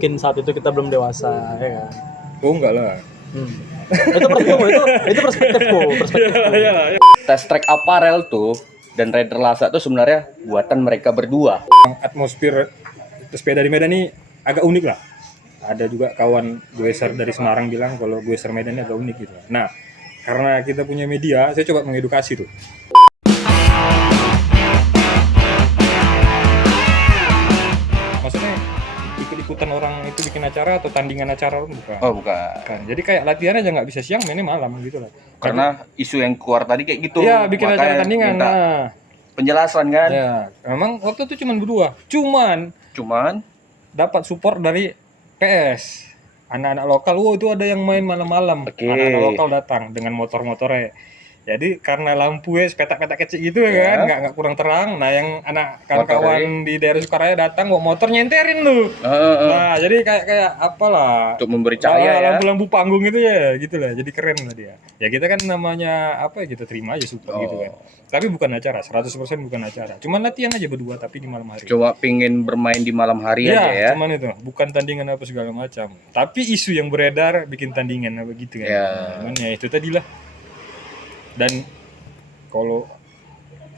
mungkin saat itu kita belum dewasa, ya kan? Oh enggak lah. Itu perspektifku. Test track Apparel tuh dan Raider Lhasa tuh sebenarnya buatan mereka berdua. Atmosfer sepeda di Medan ini agak unik lah. Ada juga kawan gue dari Semarang bilang kalau gue Medan ini agak unik gitu. Nah, karena kita punya media, saya coba mengedukasi tuh. Maksudnya ikut-ikutan orang itu bikin acara atau tandingan acara bukan? Oh bukan. Bukan. Jadi kayak latihan aja nggak bisa siang, mainnya malam gitu lah. Karena isu yang keluar tadi kayak gitu. Iya, bikin makanya acara tandingan. minta Nah, penjelasan kan. ya, memang waktu itu cuma berdua. Cuman Dapat support dari PS. Anak-anak lokal, itu ada yang main malam-malam. Oke. Anak-anak lokal datang dengan motor-motornya. Jadi karena lampu petak-petak kecil gitu kan, nggak kurang terang. Nah, yang anak kawan-kawan di daerah Sukaraya datang bawa motor nyenterin lu. Nah, jadi kayak apalah. untuk memberi cahaya ya. Lampu-lampu panggung itu ya, gitulah. Jadi keren lah dia. Ya kita kan namanya apa ya, kita terima aja support gitu kan. Tapi bukan acara, 100% bukan acara. Cuman latihan aja berdua tapi di malam hari. Cuma pingin bermain di malam hari aja ya. Cuman itu, bukan tandingan apa segala macam. Tapi isu yang beredar bikin tandingan apa gitu kan. Ya. Cuman ya itu tadi lah. Dan kalau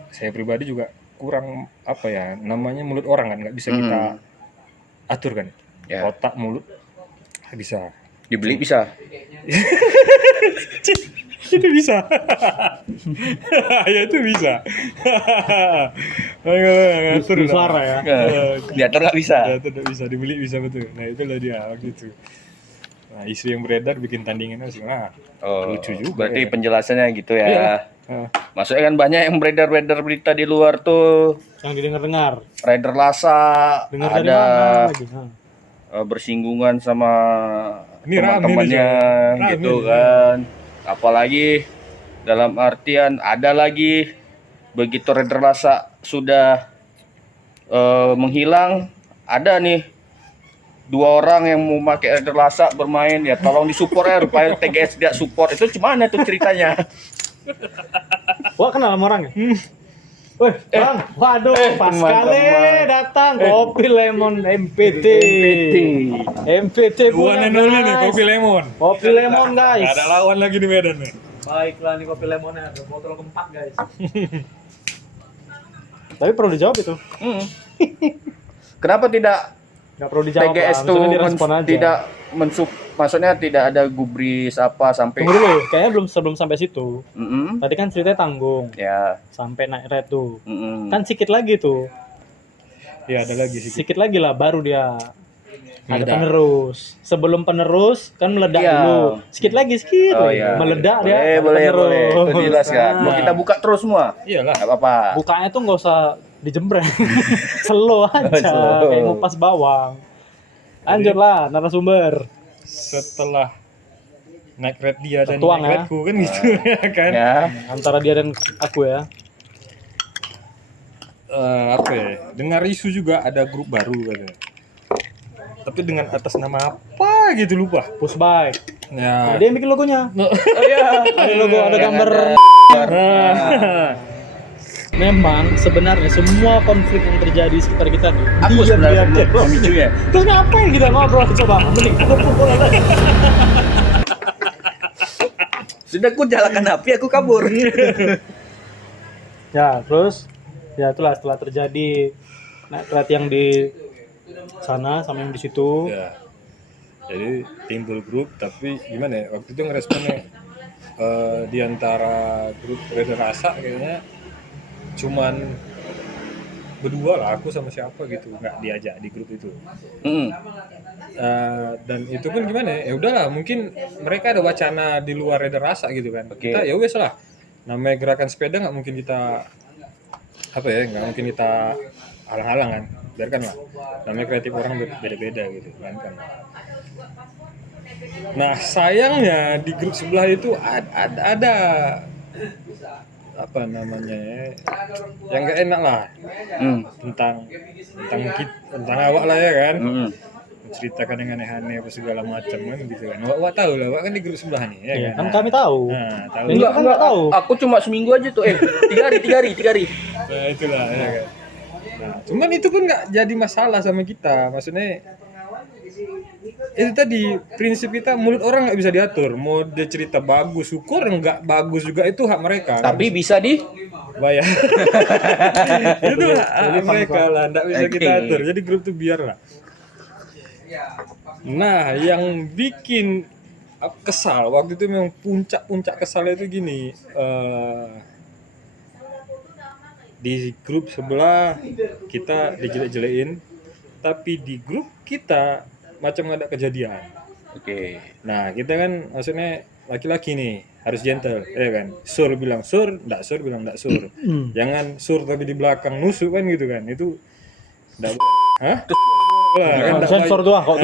saya pribadi juga kurang apa ya, namanya mulut orang kan nggak bisa kita atur kan. Ya. Otak mulut bisa. Dibeli bisa. Itu bisa. Ya itu bisa. Ngatur Suara ya. Diatur nggak bisa. Ya itu nggak bisa, dibeli bisa betul. Nah itulah dia waktu itu. Nah isu yang beredar bikin tandingannya sih. Nah, lucu juga. Berarti ya. penjelasannya gitu ya. Iya. Maksudnya kan banyak yang beredar berita di luar tuh. Yang didengar-dengar. Raider Lhasa Dengar dari ada mana lagi? bersinggungan sama Ini rame teman-temannya nih, gitu nih. kan. Apalagi dalam artian ada lagi begitu Raider Lhasa sudah menghilang, ada nih 2 orang yang mau pakai Raider Lhasa bermain, ya tolong disupport ya, rupanya TGS tidak support. Itu gimana tuh ceritanya? Wah, kenal sama orang ya? Wih, Bang, waduh, pas teman-teman. sekali datang Kopi Lemon MPT. MPT One punya and only nih, guys. Kopi Lemon. Kopi Lemon guys. Nggak ada lawan lagi di Medan nih. Baiklah nih Kopi Lemonnya, ada botol keempat guys. Tapi perlu dijawab itu. Kenapa tidak Nggak perlu dijawab TGS lah, tuh maksudnya direspon aja. tidak maksudnya tidak ada gubris apa sampai Tunggu dulu, kayaknya sebelum sampai situ. Mm-mm. Tadi kan ceritanya tanggung, Ya. sampai naik red tuh. Mm-mm. Kan sedikit lagi tuh. Ya ada lagi sih. Sedikit lagi lah baru dia ada Meledak. penerus. Sebelum penerus kan meledak Iya. dulu. Sedikit lagi Oh, lagi. iya. Meledak boleh, dia. ada boleh, penerus. boleh. Itu dijelaskan. Mau Nah, kita buka terus semua? Iyalah. Enggak apa-apa. bukanya tuh nggak usah dijembreng. Slow aja, Slow. kayak ngupas bawang. Lanjut lah narasumber. Setelah naik red dia dan Tertuang, naik ya. redku kan gitu ya kan. Ya. Antara dia dan aku ya. Apa ya? Dengar isu juga ada grup baru katanya. Tapi dengan atas nama apa gitu lupa. Push bike. Ya. Nah, dia yang bikin logonya. Oh iya. Ada logo, ada Yang gambar. Nah. Memang sebenarnya semua konflik yang terjadi di sekitar kita nih. Aku diam, sebenarnya diam. pemicunya. Terus ngapain kita ngobrol coba? Mending aku pukul aja. Sudah aku nyalakan api, aku kabur. Ya, terus ya itulah setelah terjadi naik red yang di sana sama yang di situ. Ya. Jadi timbul grup tapi gimana ya? Waktu itu ngeresponnya di antara grup Raider Lhasa kayaknya cuman berdua lah, aku sama siapa gitu, nggak diajak di grup itu. Dan itu pun gimana ya udahlah, mungkin mereka ada wacana di luar Raider Lhasa gitu kan. Oke. Kita ya wes lah, namanya gerakan sepeda nggak mungkin kita apa ya, nggak mungkin kita halang-halang kan, biarkan lah, namanya kreatif orang beda-beda gitu kan. Nah sayangnya di grup sebelah itu ada apa namanya ya, yang nggak enak lah tentang awak lah ya kan. Menceritakan yang aneh-aneh apa segala macam kan gitu kan. Awak tahu lah, awak kan di grup sebelah nih ya Iya, kan. kan kami tahu. Nah, tahu. Enggak, kan nggak tahu. Aku cuma seminggu aja tuh. 3 hari. Nah, itulah ya kan. Nah, cuman itu pun nggak jadi masalah sama kita. Maksudnya itu tadi prinsip kita, mulut orang nggak bisa diatur. Mau dia cerita bagus, syukur, nggak bagus juga itu hak mereka. Tapi bisa di bayar. Itu hak mereka lah, nggak bisa kita atur. Jadi grup tuh biar lah. Nah, yang bikin kesal waktu itu memang puncak kesalnya itu gini. Di grup sebelah kita dijelek-jelekin, tapi di grup kita macam ada kejadian. Oke. Nah, kita kan maksudnya laki-laki nih harus gentle, ya kan? Sur bilang sur, enggak sur bilang enggak sur. Jangan sur tapi di belakang nusuk kan gitu kan. Itu enggak hah? Lah, kan enggak Sensor doang kok.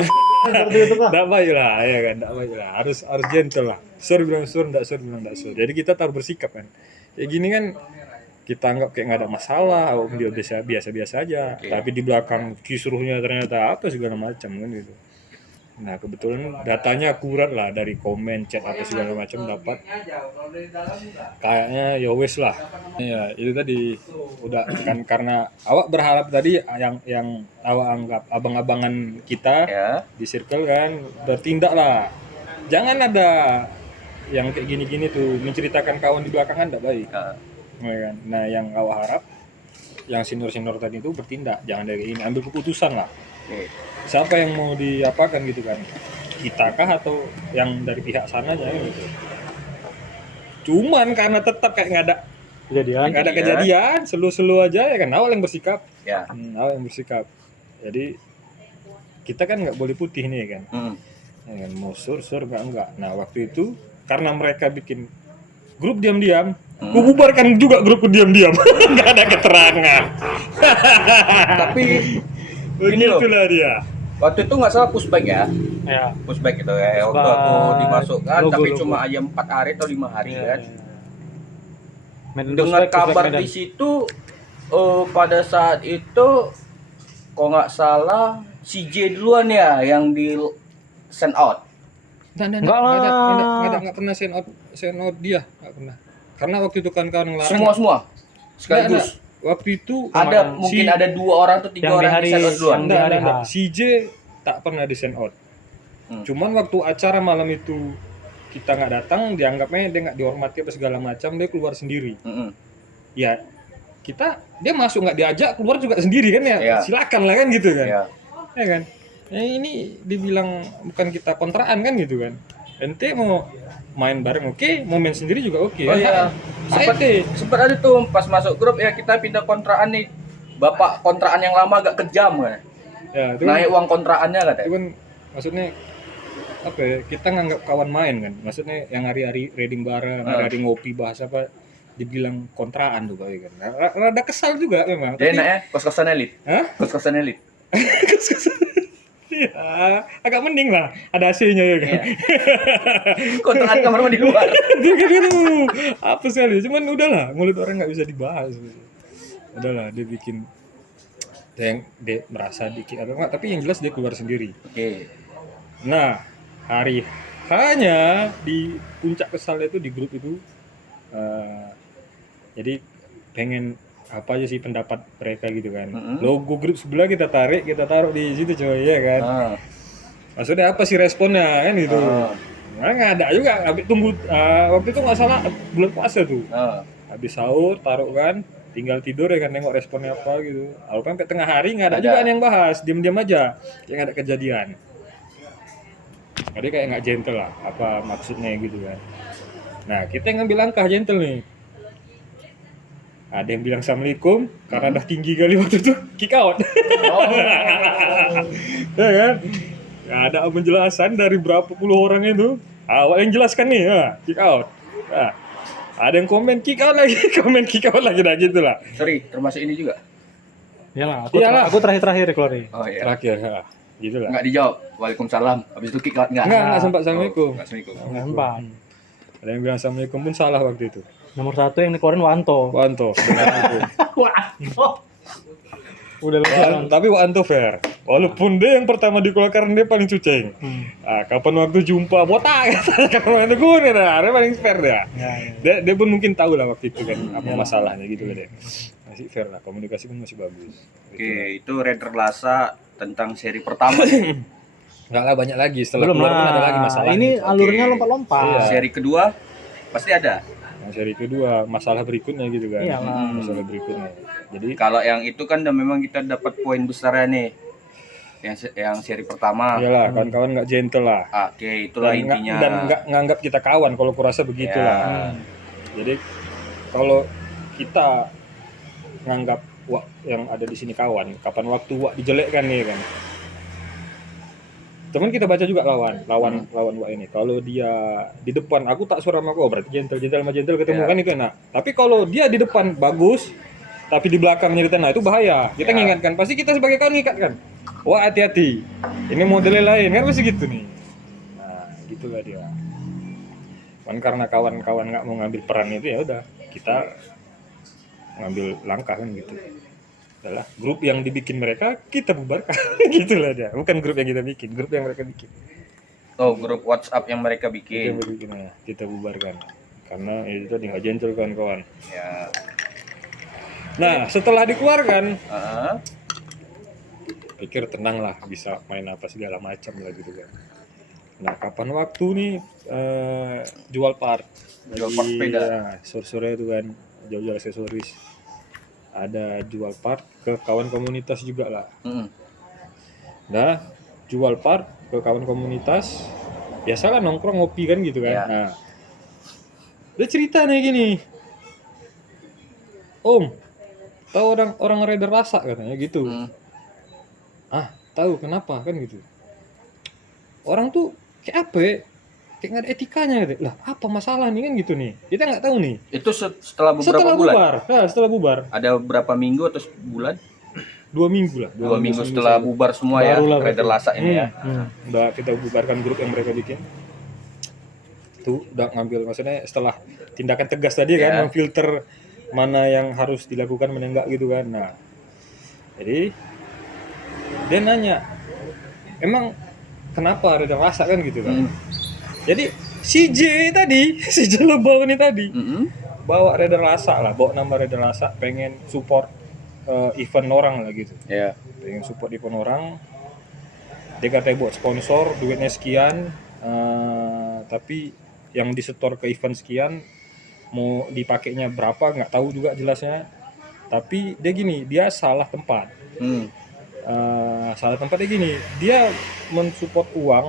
Enggak baik lah, ya kan? Enggak baik lah. Harus gentle lah. Sur bilang sur, enggak sur bilang enggak sur. Jadi kita harus bersikap kan. Kayak gini kan kita anggap kayak nggak ada masalah, dia biasa-biasa aja. Oke. Tapi di belakang kisruhnya ternyata apa segala macam kan gitu. Nah kebetulan datanya akurat lah dari komen, chat apa segala macam dapat. Kayaknya ya wes lah. Ya itu tadi udah kan karena awak berharap tadi yang awak anggap abang-abangan kita Ya. di circle kan bertindak lah. Jangan ada yang kayak gini-gini tuh menceritakan kawan di belakang kan tidak baik. Ya kan? Nah yang awak harap yang senior tadi itu bertindak, jangan dari ini ambil keputusan lah. Oke. Siapa yang mau diapakan gitu kan, kita kah atau yang dari pihak sananya gitu. Cuman karena tetap kayak nggak ada kejadian, selu-selu aja ya kan, awal yang bersikap, Ya. awal yang bersikap. Jadi kita kan nggak boleh putih nih ya kan, ya kan? Mau sur enggak. Nah waktu itu karena mereka bikin grup diam-diam, ku bubarkan juga grupku diam-diam. Nggak ada keterangan. Tapi ini loh. Begitulah dia. Waktu itu nggak salah pushback ya. Ya. Pushback itu ya. Waktu Pushback, aku dimasukkan logo. tapi cuma aja 4 hari atau 5 hari Iya, kan. iya. Medan Dengar Pushback, kabar Medan. di situ pada saat itu kok nggak salah CJ duluan ya yang di send out. Enggak lah. Nggak pernah send out dia, nggak pernah. Karena waktu itu kan kawan ngelarang. Semua sekaligus. Waktu itu Ada mungkin ada 2 orang atau 3 yang di orang hari- di send out duluan. yang di hari Enggak. H. CJ tak pernah di send out. Hmm. Cuman waktu acara malam itu kita nggak datang, dianggapnya dia nggak dihormati apa segala macam, dia keluar sendiri. Mm-mm. Ya dia masuk nggak diajak, keluar juga sendiri kan ya. Iya. Silakan lah kan gitu kan. Ya. Ya kan. Ini dibilang bukan kita kontraan kan gitu kan. Ente mau main bareng oke, mau main sendiri juga oke. Oh iya. Sempat ada tuh pas masuk grup ya kita pindah kontraan nih. Bapak kontraan yang lama agak kejam kan. Ya, itu Naik uang kontraannya itu katanya. kan maksudnya apa ya, kita nganggap kawan main kan, maksudnya yang hari-hari reading bareng, hari-hari ngopi bahas apa, dibilang kontraan tuh kayak kan. Rada kesal juga memang. Jadi enaknya kos-kosan elit. Hah? Kos-kosan elit. Ya, agak mending lah, ada AC-nya ya kan. Iya. Kontrakan kamar mandi luar. Gitu, apa sekali, cuman udahlah, mulut orang nggak bisa dibahas. Udahlah, dia bikin dia merasa dikit atau enggak, tapi yang jelas dia keluar sendiri. Oke. Nah, hari hanya di puncak kesalnya itu di grup itu, jadi pengen apa aja sih pendapat mereka gitu kan. Logo grup sebelah kita taruh di situ coy ya kan. Maksudnya apa sih responnya kan gitu. Nah, nggak ada juga, tunggu waktu itu nggak salah bulan puasa tuh. Habis sahur taruh kan, tinggal tidur ya kan, nengok responnya apa gitu. Lalu sampai tengah hari nggak ada juga yang bahas, diam-diam aja, kayak nggak ada kejadian. Jadi kayak nggak gentle lah, apa maksudnya gitu kan. Nah kita yang ngambil langkah gentle nih. Ada yang bilang assalamualaikum karena udah tinggi kali waktu itu, kick out. Ya kan? Nggak ada penjelasan dari berapa puluh orang itu. Awal yang jelaskan nih, ya, kick out. Nah, ada yang komen kick out lagi, nah gitu lah. Sorry, termasuk ini juga. Iyalah, Iyalah. aku terakhir keluar nih. Oh iya. Terakhir, ya, gitu lah. Enggak dijawab. Waalaikumsalam. Habis itu kick out enggak? Nggak sempat assalamualaikum. Enggak assalamualaikum. Nggak sempat. Ada yang bilang assalamualaikum pun salah waktu itu. Nomor 1 yang dikeluarin Wanto. Wanto. Udah lepas. Tapi Wanto fair. Walaupun dia yang pertama dikeluarkan dia paling cuceng. Kapan waktu jumpa botak kapan waktu gue nih, dia paling fair dia. Dia pun mungkin tahu lah waktu itu kan apa masalahnya gitu kan deh. Masih fair lah, komunikasi pun masih bagus. Oke, itu Red Lasa tentang seri pertama nih. Enggak lah, banyak lagi setelah Belum keluar pun ada lagi lah. masalah. Ini gitu. alurnya lompat-lompat. Iya. Seri kedua pasti ada. Yang seri kedua masalah berikutnya gitu kan. Iya lah. Masalah berikutnya. Jadi Kalau yang itu kan udah memang kita dapat poin besarnya nih. Yang seri pertama. iyalah kawan-kawan nggak gentle lah. Oke, itulah Dan intinya. dan nggak nganggap kita kawan kalau kurasa begitu Ya. lah. Jadi kalau kita nganggap wah yang ada di sini kawan, kapan waktu wah dijelekkan nih kan. Teman kita baca juga lawan wah ini. Kalau dia di depan aku tak suara sama kau, berarti gentle sama gentle ketemu Ya. kan itu enak. Tapi kalau dia di depan bagus, tapi di belakang nyeritain, nah itu bahaya. Kita Ya. ngingatkan, pasti kita sebagai kawan ngingatkan. Wah hati-hati, ini modelnya lain kan pasti gitu nih. Nah gitulah dia. Kan karena kawan-kawan nggak mau ngambil peran itu ya udah kita ngambil langkah kan gitu. Adalah grup yang dibikin mereka kita bubarkan gitulah dia. Bukan grup yang kita bikin, grup yang mereka bikin. Oh, grup WhatsApp yang mereka bikin. Kita bubarkan karena itu tadi nggak gentle kawan-kawan. Ya. Nah setelah dikeluarkan Heeh. pikir tenang lah bisa main apa segala macam lah gitu kan. Nah kapan waktu nih jual part Jual part sepeda. ya, sore-sore itu kan jual aksesoris, ada jual part ke kawan komunitas juga lah. Mm. Nah jual part ke kawan komunitas biasalah nongkrong ngopi kan gitu kan. Ya. Nah dia cerita nih gini, Om tahu orang raider rasa katanya gitu. Mm. Ah tahu kenapa kan gitu, orang tuh kayak apa ya? Kayak nggak ada etikanya gitu. Lah apa masalah nih kan gitu nih, kita nggak tahu nih. Itu setelah beberapa bulan. Setelah bubar Ada berapa minggu atau bulan? 2 minggu lah. 2 minggu setelah bubar semua ya. Barulah Raider berarti. Lasa ini ya. Udah kita bubarkan grup yang mereka bikin. Tuh udah ngambil, maksudnya setelah tindakan tegas tadi kan, Ya. memfilter mana yang harus dilakukan mana enggak gitu kan. Nah jadi dia nanya, emang kenapa Raider Rasa kan gitu kan. Mm. Jadi si J tadi, si J Lebau ini tadi Mm-mm. bawa Raider Lasa lah, bawa nama Raider Lasa, pengen support event orang lah gitu, Ya. pengen support event orang. Dia katanya buat sponsor, duitnya sekian, tapi yang disetor ke event sekian, mau dipakainya berapa nggak tahu juga jelasnya. Tapi dia gini, dia salah tempat. Mm. Salah tempatnya gini, dia mensupport uang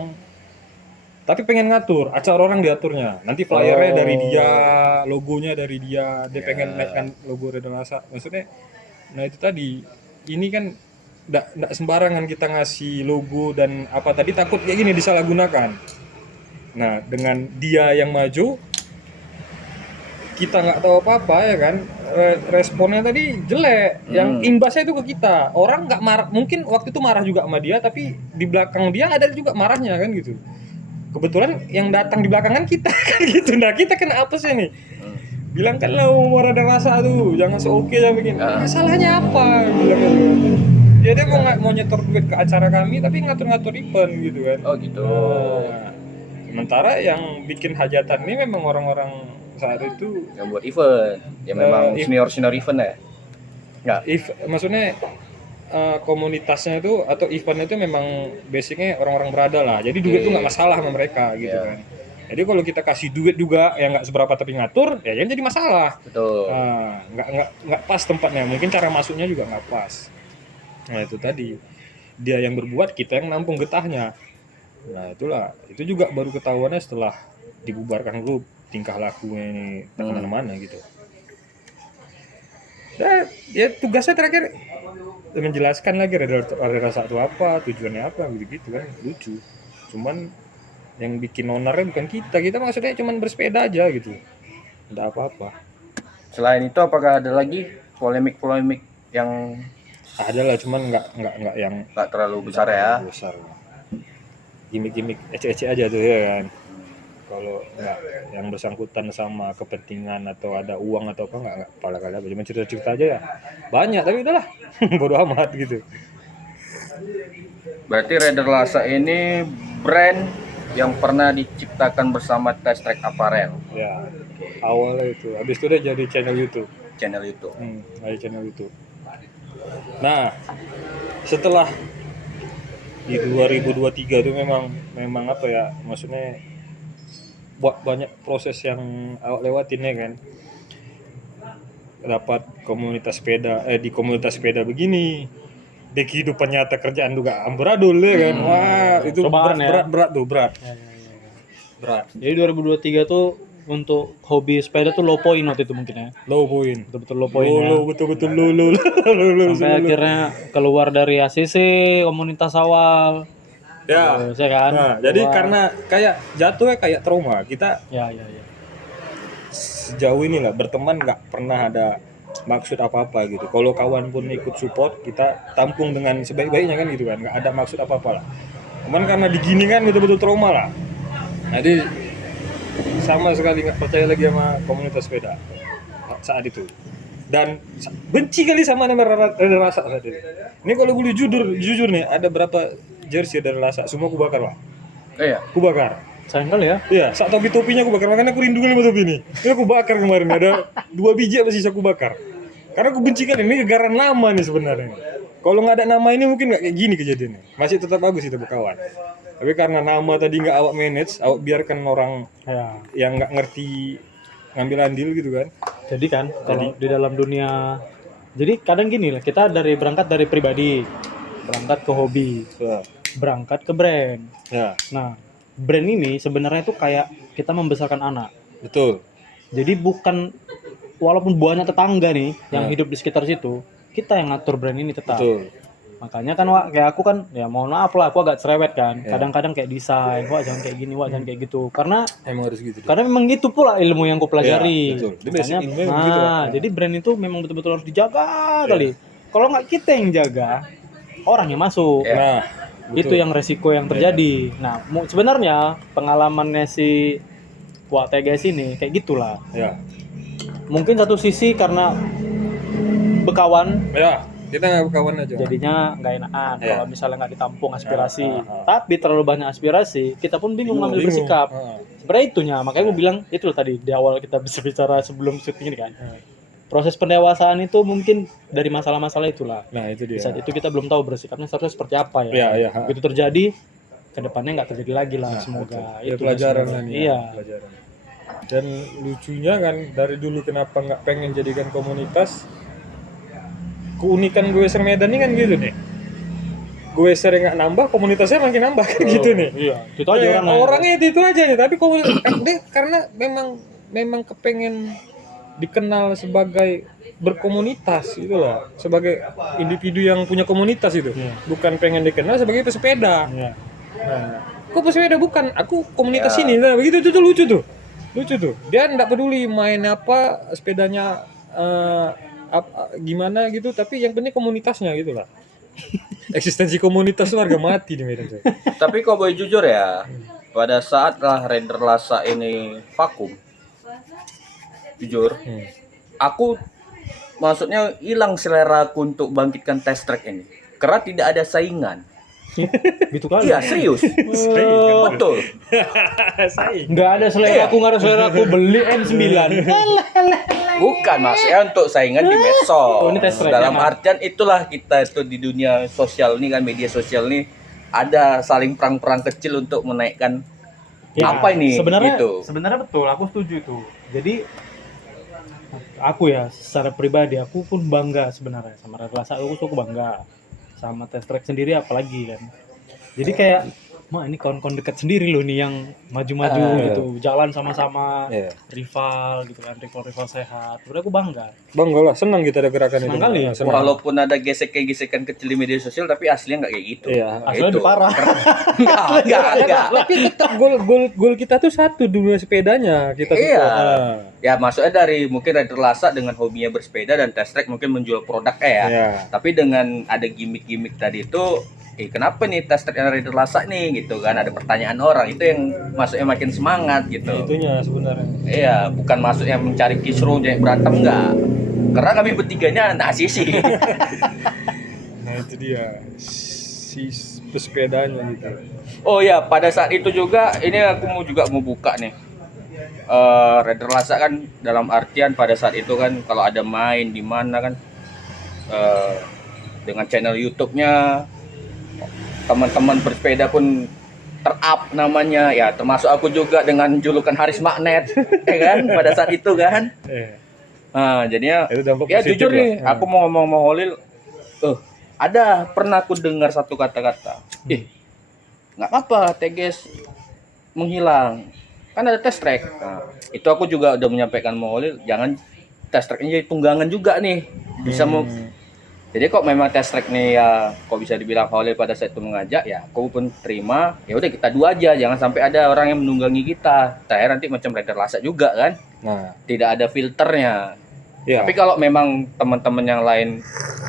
tapi pengen ngatur acara orang diaturnya, nanti flyernya dari dia, logonya dari dia pengen naikkan logo Raider Rasa, maksudnya. Nah itu tadi, ini kan nggak sembarangan kita ngasih logo dan apa tadi, takut kayak gini disalahgunakan. Nah dengan dia yang maju, kita nggak tahu apa-apa ya kan, responnya tadi jelek, yang imbasnya itu ke kita. Orang nggak marah, mungkin waktu itu marah juga sama dia, tapi di belakang dia ada juga marahnya kan gitu. Kebetulan yang datang di belakang kan kita kan gitu. Nah kita kena apa sih nih? Bilang kan lah mau ada rasa tuh, jangan so-oke ya bikin. Masalahnya apa? Bilang gitu. Ya dia mau nyetor duit ke acara kami tapi ngatur-ngatur event gitu kan. Oh gitu. Nah, sementara yang bikin hajatan ini memang orang-orang saat itu, Yang buat event. Ya memang senior event ya. Enggak. maksudnya komunitasnya itu atau eventnya itu memang basicnya orang-orang berada lah. Jadi duit itu nggak masalah sama mereka gitu kan. Jadi kalau kita kasih duit juga yang nggak seberapa tapi ngatur, ya jadi masalah. Betul. Nah, nggak pas tempatnya. Mungkin cara masuknya juga nggak pas. Nah itu tadi, dia yang berbuat, kita yang nampung getahnya. Nah itulah, itu juga baru ketahuannya setelah dibubarkan grup, tingkah lakunya ini kemana-mana gitu. Dan ya tugasnya terakhir menjelaskan lagi Raider Rasa itu apa, tujuannya apa, gitu kan, lucu. Cuman yang bikin onarnya bukan kita maksudnya cuman bersepeda aja gitu, nggak apa-apa. Selain itu apakah ada lagi polemik-polemik yang Ada lah, cuman nggak yang nggak terlalu besar ya? besar. Gimik-gimik ece-ece aja tuh ya kan. Kalau nggak yang bersangkutan sama kepentingan atau ada uang atau apa, nggak pala kali apa, cuma cerita-cerita aja ya. Banyak tapi udahlah, bodo amat gitu. Berarti Raider Lasa ini brand yang pernah diciptakan bersama Test Track Apparel, Ya, awalnya itu. Habis itu dia jadi channel YouTube. channel YouTube. Ada channel YouTube. Nah, setelah di 2023 itu memang apa ya, maksudnya banyak proses yang awak lewatin ya kan. Dapat komunitas sepeda, di komunitas sepeda begini, di kehidupan nyata kerjaan juga amburadul ya kan. Wah itu Cobaan ya. berat tuh, berat. Berat. Jadi 2023 tuh untuk hobi sepeda tuh low point waktu itu mungkin ya. Low point. Betul-betul low point ya. Betul Sampai akhirnya keluar dari ACC komunitas awal. ya. Terus, ya kan. Nah, jadi Keluar. karena kayak jatuhnya kayak trauma. Kita Ya. sejauh ini lah berteman nggak pernah ada maksud apa-apa gitu. Kalau kawan pun ikut support, kita tampung dengan sebaik-baiknya kan gitu kan. Nggak ada maksud apa-apa lah. Cuman karena digini kan betul-betul trauma lah. Jadi sama sekali nggak percaya lagi sama komunitas sepeda saat itu. Dan benci kali sama nama Rasa saat itu. Ini kalau boleh jujur nih, ada berapa jersey dari Rasa, semua aku bakar lah. Iya. Aku bakar. Sayang kali ya. Iya, saat topi-topinya aku bakar, makanya aku rindu kali sama topi ini. Ini aku bakar kemarin, ada 2 biji apa sisa aku bakar. Karena aku benci kan ini gara nama nih sebenarnya. Kalau nggak ada nama ini mungkin nggak kayak gini kejadiannya. Masih tetap bagus itu berkawan. Tapi karena nama tadi nggak awak manage, awak biarkan orang Ya. yang nggak ngerti ngambil andil gitu kan. Jadi kan kalau di dalam dunia, jadi kadang gini lah, kita berangkat dari pribadi, berangkat ke hobi, Ya, berangkat ke brand. ya, Nah, brand ini sebenarnya itu kayak kita membesarkan anak. betul. Jadi bukan, walaupun banyak tetangga nih yang Ya. hidup di sekitar situ, kita yang ngatur brand ini tetap. Betul. Makanya kan Wak, kayak aku kan, ya mohon maaf lah, aku agak cerewet kan. Ya. Kadang-kadang kayak desain, Wak jangan kayak gini, Wak jangan kayak gitu. Karena Emang harus gitu. memang gitu pula ilmu yang ku pelajari. Ya, betul. Dia Makanya, basic ilmu memang gitu, Wak. jadi brand itu memang betul-betul harus dijaga kali. Kalau nggak kita yang jaga, orang yang masuk. Ya. Nah, Itu yang resiko yang terjadi. Nah, sebenarnya pengalamannya si Wak TGS ini kayak gitulah. ya, Mungkin satu sisi karena bekawan ya, kita nggak berkawan aja. jadinya nggak enakan Ya. kalau misalnya nggak ditampung aspirasi. Ah. Tapi terlalu banyak aspirasi, kita pun bingung ngambil Bingung. bersikap. Ah. Sebenarnya itunya, makanya gue bilang itu loh tadi di awal kita bisa bicara sebelum syuting ini kan. Proses pendewasaan itu mungkin dari masalah-masalah itulah. Nah itu Di dia. saat itu kita belum tahu bersikapnya seharusnya seperti apa ya. Iya, iya. Begitu terjadi, kedepannya nggak terjadi lagi lah, Nah, semoga. Ya, Itu pelajaran semoga. lah nih. Iya. Pelajaran. Dan lucunya kan dari dulu kenapa nggak pengen jadikan komunitas, keunikan gue Medan ini kan gitu nih. Gue sering nggak nambah, komunitasnya makin nambah kan gitu nih. Iya, itu aja Ya, orangnya. orangnya itu aja nih, tapi dia karena memang kepengen dikenal sebagai berkomunitas gitu lah, sebagai individu yang punya komunitas itu. Iya. Bukan pengen dikenal sebagai pesepeda. Iya. Nah, kok pesepeda bukan? Aku komunitas Ya. ini. Nah, begitu itu tuh lucu tuh. Lucu tuh. Dia enggak peduli main apa, sepedanya gimana gitu, tapi yang penting komunitasnya gitu lah. Eksistensi komunitas tuh harga mati di Medan. Coy. Tapi kalau boleh jujur ya, pada saat lah Raider Lhasa ini vakum, jujur, aku maksudnya hilang selera aku untuk bangkitkan test track ini. Karena tidak ada saingan. Gitu kali. Iya, serius. Betul. Saing. Nggak ada selera aku, nggak ada selera aku beli M9. Bukan mas, ya untuk saingan di medsos. Oh, ini test track, Dalam ya, Mas? artian itulah kita itu di dunia sosial ini kan, media sosial ini ada saling perang-perang kecil untuk menaikkan apa ini Sebenarnya gitu. sebenarnya betul, aku setuju itu. Jadi aku ya secara pribadi aku pun bangga sebenarnya sama Red Lhasa, aku cukup bangga sama test track sendiri apalagi kan. Jadi kayak ini kawan-kawan dekat sendiri loh nih yang maju-maju gitu, jalan sama-sama, Iya. rival gitu kan, rival sehat. Sebenarnya aku bangga. Bangga lah, senang kita ada gerakan Senang itu. kali. Nah, senang. Walaupun ada gesekan kecil di media sosial, tapi aslinya nggak kayak gitu. Iya. Aslinya lebih parah. Enggak. Tapi tetap gol kita tuh satu dulu sepedanya kita Iya. support. Nah. Ya maksudnya dari mungkin Raider Lhasa dengan hobinya bersepeda dan test track mungkin menjual produknya ya. Iya. Tapi dengan ada gimmick-gimmick tadi itu, kenapa nih test track Raider Lhasa nih gitu kan, ada pertanyaan orang, itu yang maksudnya makin semangat gitu. Itunya sebenarnya. Iya, bukan maksudnya mencari kisruh, jadi berantem enggak. Karena kami bertiganya anak sisi. Nah itu dia si pesepedanya gitu. Oh ya, pada saat itu juga ini aku mau buka nih. Raider Lhasa kan dalam artian pada saat itu kan kalau ada main di mana kan dengan channel YouTube-nya teman-teman bersepeda pun ter-up namanya ya, termasuk aku juga dengan julukan Haris Magnet ya kan pada saat itu kan. Nah jadinya Itu dampak ya positif jujur lah. nih aku mau ngomong sama Holil, ada pernah aku dengar satu kata-kata, nggak apa-apa TGS menghilang, kan ada test track. Nah, itu aku juga udah menyampaikan sama Holil, jangan test tracknya jadi tunggangan juga nih, bisa mau. Jadi kok memang test track nih ya, kok bisa dibilang Holil pada saat itu mengajak ya, aku pun terima. Ya udah kita dua aja, jangan sampai ada orang yang menunggangi kita. Saya nanti macam Raider Lasa juga kan, Nah, tidak ada filternya. ya. Tapi kalau memang teman-teman yang lain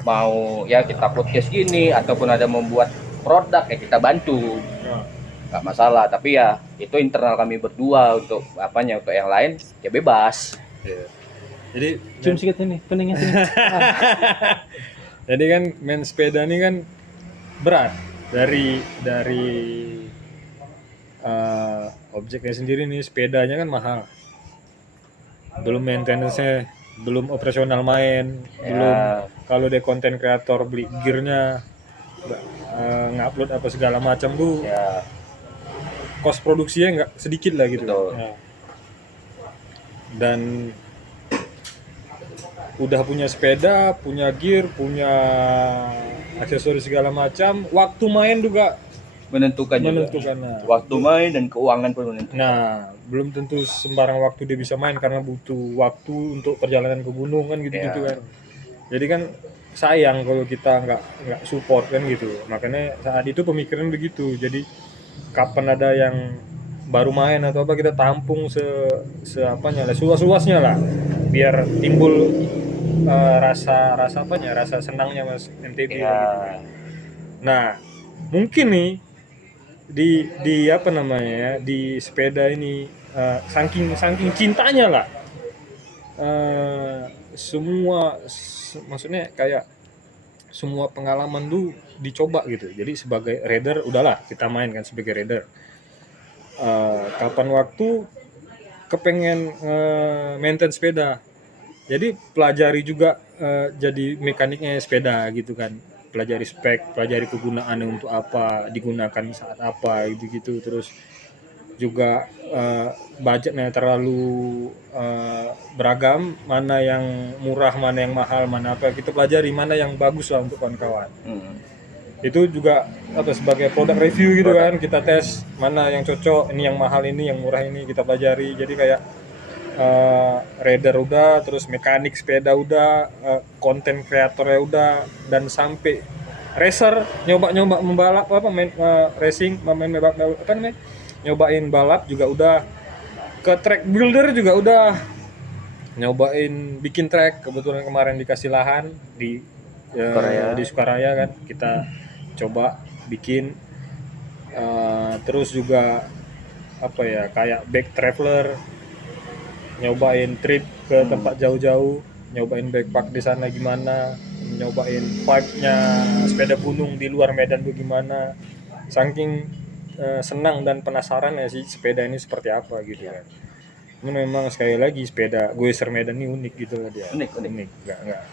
mau ya kita podcast gini ataupun ada membuat produk ya kita bantu, nggak masalah. Tapi ya itu internal kami berdua, untuk apanya, untuk yang lain ya bebas. Iya. Jadi Cium sedikit ini, peningnya sini. jadi kan main sepeda ini kan berat dari objeknya sendiri nih, sepedanya kan mahal. Belum maintenance-nya, belum operasional main, belum kalau dia konten kreator beli gearnya, ngupload apa segala macam tuh, Ya cost produksinya nggak sedikit lah gitu. betul. Ya. Dan udah punya sepeda, punya gear, punya aksesoris segala macam, waktu main juga Menentukan juga. menentukan. Nah, Waktu main dan keuangan pun menentukan. nah, belum tentu sembarang waktu dia bisa main karena butuh waktu untuk perjalanan ke gunung kan gitu-gitu Ya. kan. Jadi kan sayang kalau kita nggak support kan gitu. Makanya saat itu pemikiran begitu. Jadi kapan ada yang baru main atau apa, kita tampung seapanya lah, seluas-luasnya lah, biar timbul rasa apanya, rasa senangnya Mas MTB Ya. gitu. Nah, mungkin nih di apa namanya ya, di sepeda ini saking cintanya lah, maksudnya kayak semua pengalaman tuh dicoba gitu. Jadi sebagai rider udahlah kita main kan sebagai rider. Kapan waktu kepengen maintain sepeda, jadi pelajari juga jadi mekaniknya sepeda gitu kan, pelajari spek, pelajari kegunaannya untuk apa, digunakan saat apa gitu-gitu. Terus juga budgetnya terlalu beragam, mana yang murah, mana yang mahal, mana apa, kita pelajari mana yang bagus lah untuk kawan-kawan. Itu juga apa, sebagai produk review gitu kan, kita tes mana yang cocok, ini yang mahal, ini yang murah, ini kita pelajari. Jadi kayak rider udah, terus mekanik sepeda udah, konten kreatornya udah, dan sampai racer, nyoba membalap apa, main racing, main apa namanya, nyobain balap juga udah, ke track builder juga udah, nyobain bikin track. Kebetulan kemarin dikasih lahan di Sukaraya kan, kita coba bikin. Terus juga apa ya, kayak back traveler, nyobain trip ke tempat jauh-jauh, nyobain backpack di sana gimana, nyobain vibe-nya sepeda gunung di luar Medan tuh gimana. Saking senang dan penasaran ya sih sepeda ini seperti apa gitu kan. Ini memang sekali lagi sepeda Goeser Medan ini unik gitu lah dia. Unik. Enggak.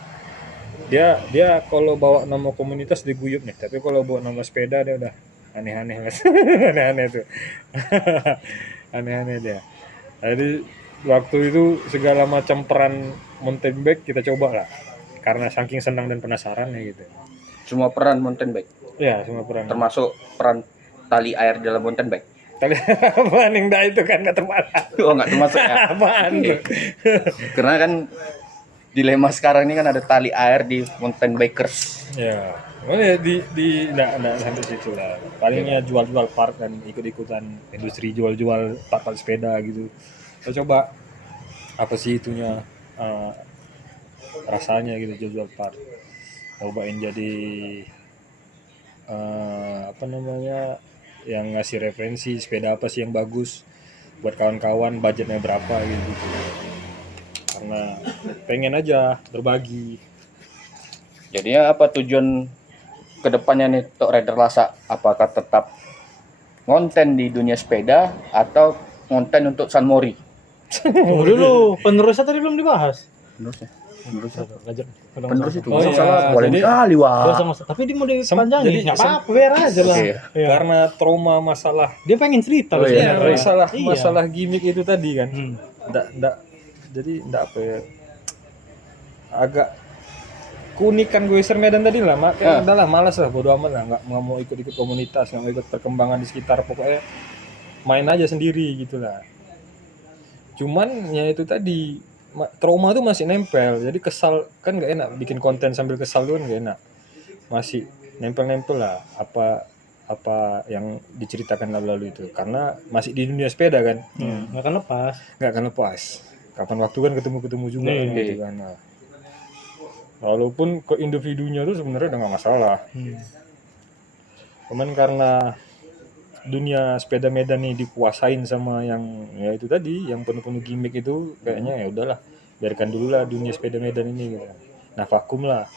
Dia kalau bawa nama komunitas diguyup nih, tapi kalau bawa nama sepeda dia udah aneh-aneh Mas. Aneh-aneh tuh. Aneh-aneh dia. Jadi waktu itu segala macam peran mountain bike kita coba lah, karena saking senang dan penasaran ya gitu. Semua peran mountain bike, Ya, semua peran. termasuk peran tali air dalam mountain bike. Tali apaan yang dah itu kan nggak termasuk. Oh nggak termasuk ya? Apaan tuh? Karena kan dilema sekarang ini kan ada tali air di mountain bikers. Ya, mana di nggak sampai situ lah. Palingnya jual-jual part dan ikut-ikutan industri jual-jual part sepeda gitu. Kita coba apa sih itunya, rasanya gitu jual-jual part. Cobain jadi apa namanya, yang ngasih referensi sepeda apa sih yang bagus buat kawan-kawan, budgetnya berapa gitu. Karena pengen aja berbagi. Jadinya apa tujuan kedepannya nih untuk Raider Lasa? Apakah tetap konten di dunia sepeda atau konten untuk San Mori? Tunggu dulu, penerusnya tadi belum dibahas. Penerus apa? Lanjut. Penerus itu. Oh, Masa iya. salah boleh Jadi- kali Gak wah. usah masalah. Tapi dia mau jadi dipanjangin. Nggak sem- apa-apa, biar aja lah. Oke. Iya. Karena trauma masalah Dia pengen cerita Oh, loh iya. sebenarnya. masalah Iya. masalah gimmick itu tadi kan. Hmm. Jadi ndak apa ya, agak keunikan gue Medan tadi lah, makanya udah lah malas lah, bodo amat lah, nggak mau ikut komunitas, nggak mau ikut perkembangan di sekitar, pokoknya main aja sendiri gitu lah. Cuman ya itu tadi, trauma tuh masih nempel, jadi kesal kan nggak enak, bikin konten sambil kesal tuh kan nggak enak, masih nempel lah apa yang diceritakan lalu itu, karena masih di dunia sepeda kan. Nggak akan lepas. Nggak akan lepas, kapan waktu kan ketemu juga kan, gitu kan. Nah, walaupun ke individunya tuh sebenarnya udah nggak masalah, cuman karena dunia sepeda Medan nih dikuasain sama yang ya itu tadi, yang penuh-penuh gimmick itu, kayaknya ya udahlah, biarkan dulu lah dunia sepeda Medan ini gitu. Nah, vakum lah,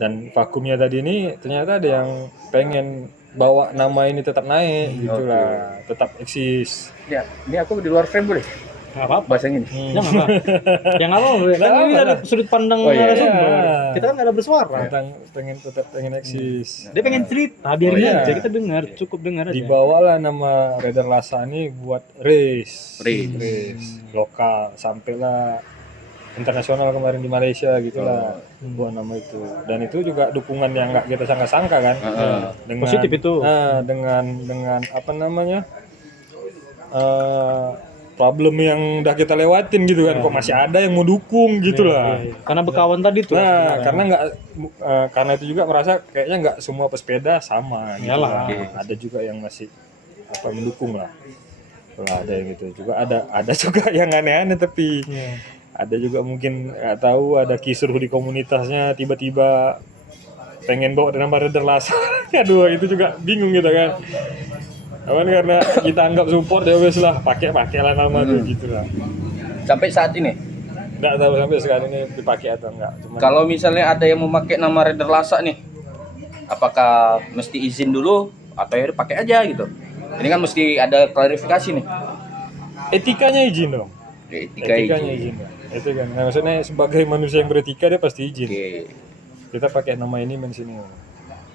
dan vakumnya tadi ini ternyata ada yang pengen bawa nama ini tetap naik gitu lah, tetap eksis. Ya, ini aku di luar frame boleh? Nggak apa-apa. Bahasa yang ini. Jangan lah. Yang nggak apa-apa. Kan Nggak ini apa dari lah. sudut pandang Oh, iya. narasumber. Iya. Kita kan nggak ada bersuara. Tentang tetap pengen eksis. Dia pengen cerita, biarin Oh, iya. aja, kita dengar, cukup dengar aja. Dibawalah nama Raider Lhasa ini buat race lokal, sampailah internasional kemarin di Malaysia gitulah, buat nama itu. Dan itu juga dukungan yang nggak kita sangka-sangka kan. Dengan, Positif itu. dengan apa namanya, problem yang udah kita lewatin gitu kan, kok masih ada yang mau dukung gitulah. Iya, iya. Karena berkawan tadi tuh. Nah, karena itu juga merasa kayaknya nggak semua pesepeda sama gitu Iyalah. lah. Ada juga yang masih mendukung lah. Lah ada yang gitu. Juga ada juga yang aneh-aneh, tapi Iya. ada juga mungkin nggak tahu, ada kisruh di komunitasnya, tiba-tiba pengen bawa nama Raider Lhasa. Aduh, itu juga bingung gitu kan. Cuman karena kita anggap support ya wes lah, pakailah nama tuh gitu lah. Sampai saat ini. Nggak tahu sampai sekarang ini dipakai atau enggak. Cuman Kalau misalnya ada yang memakai nama Raider Lhasa nih, apakah mesti izin dulu atau ya pakai aja gitu? Ini kan mesti ada klarifikasi nih. etikanya izin dong. Izin. Etikanya izin dong. Itu kan. Nah, maksudnya sebagai manusia yang beretika dia pasti izin. Oke. Kita pakai nama ini main sini.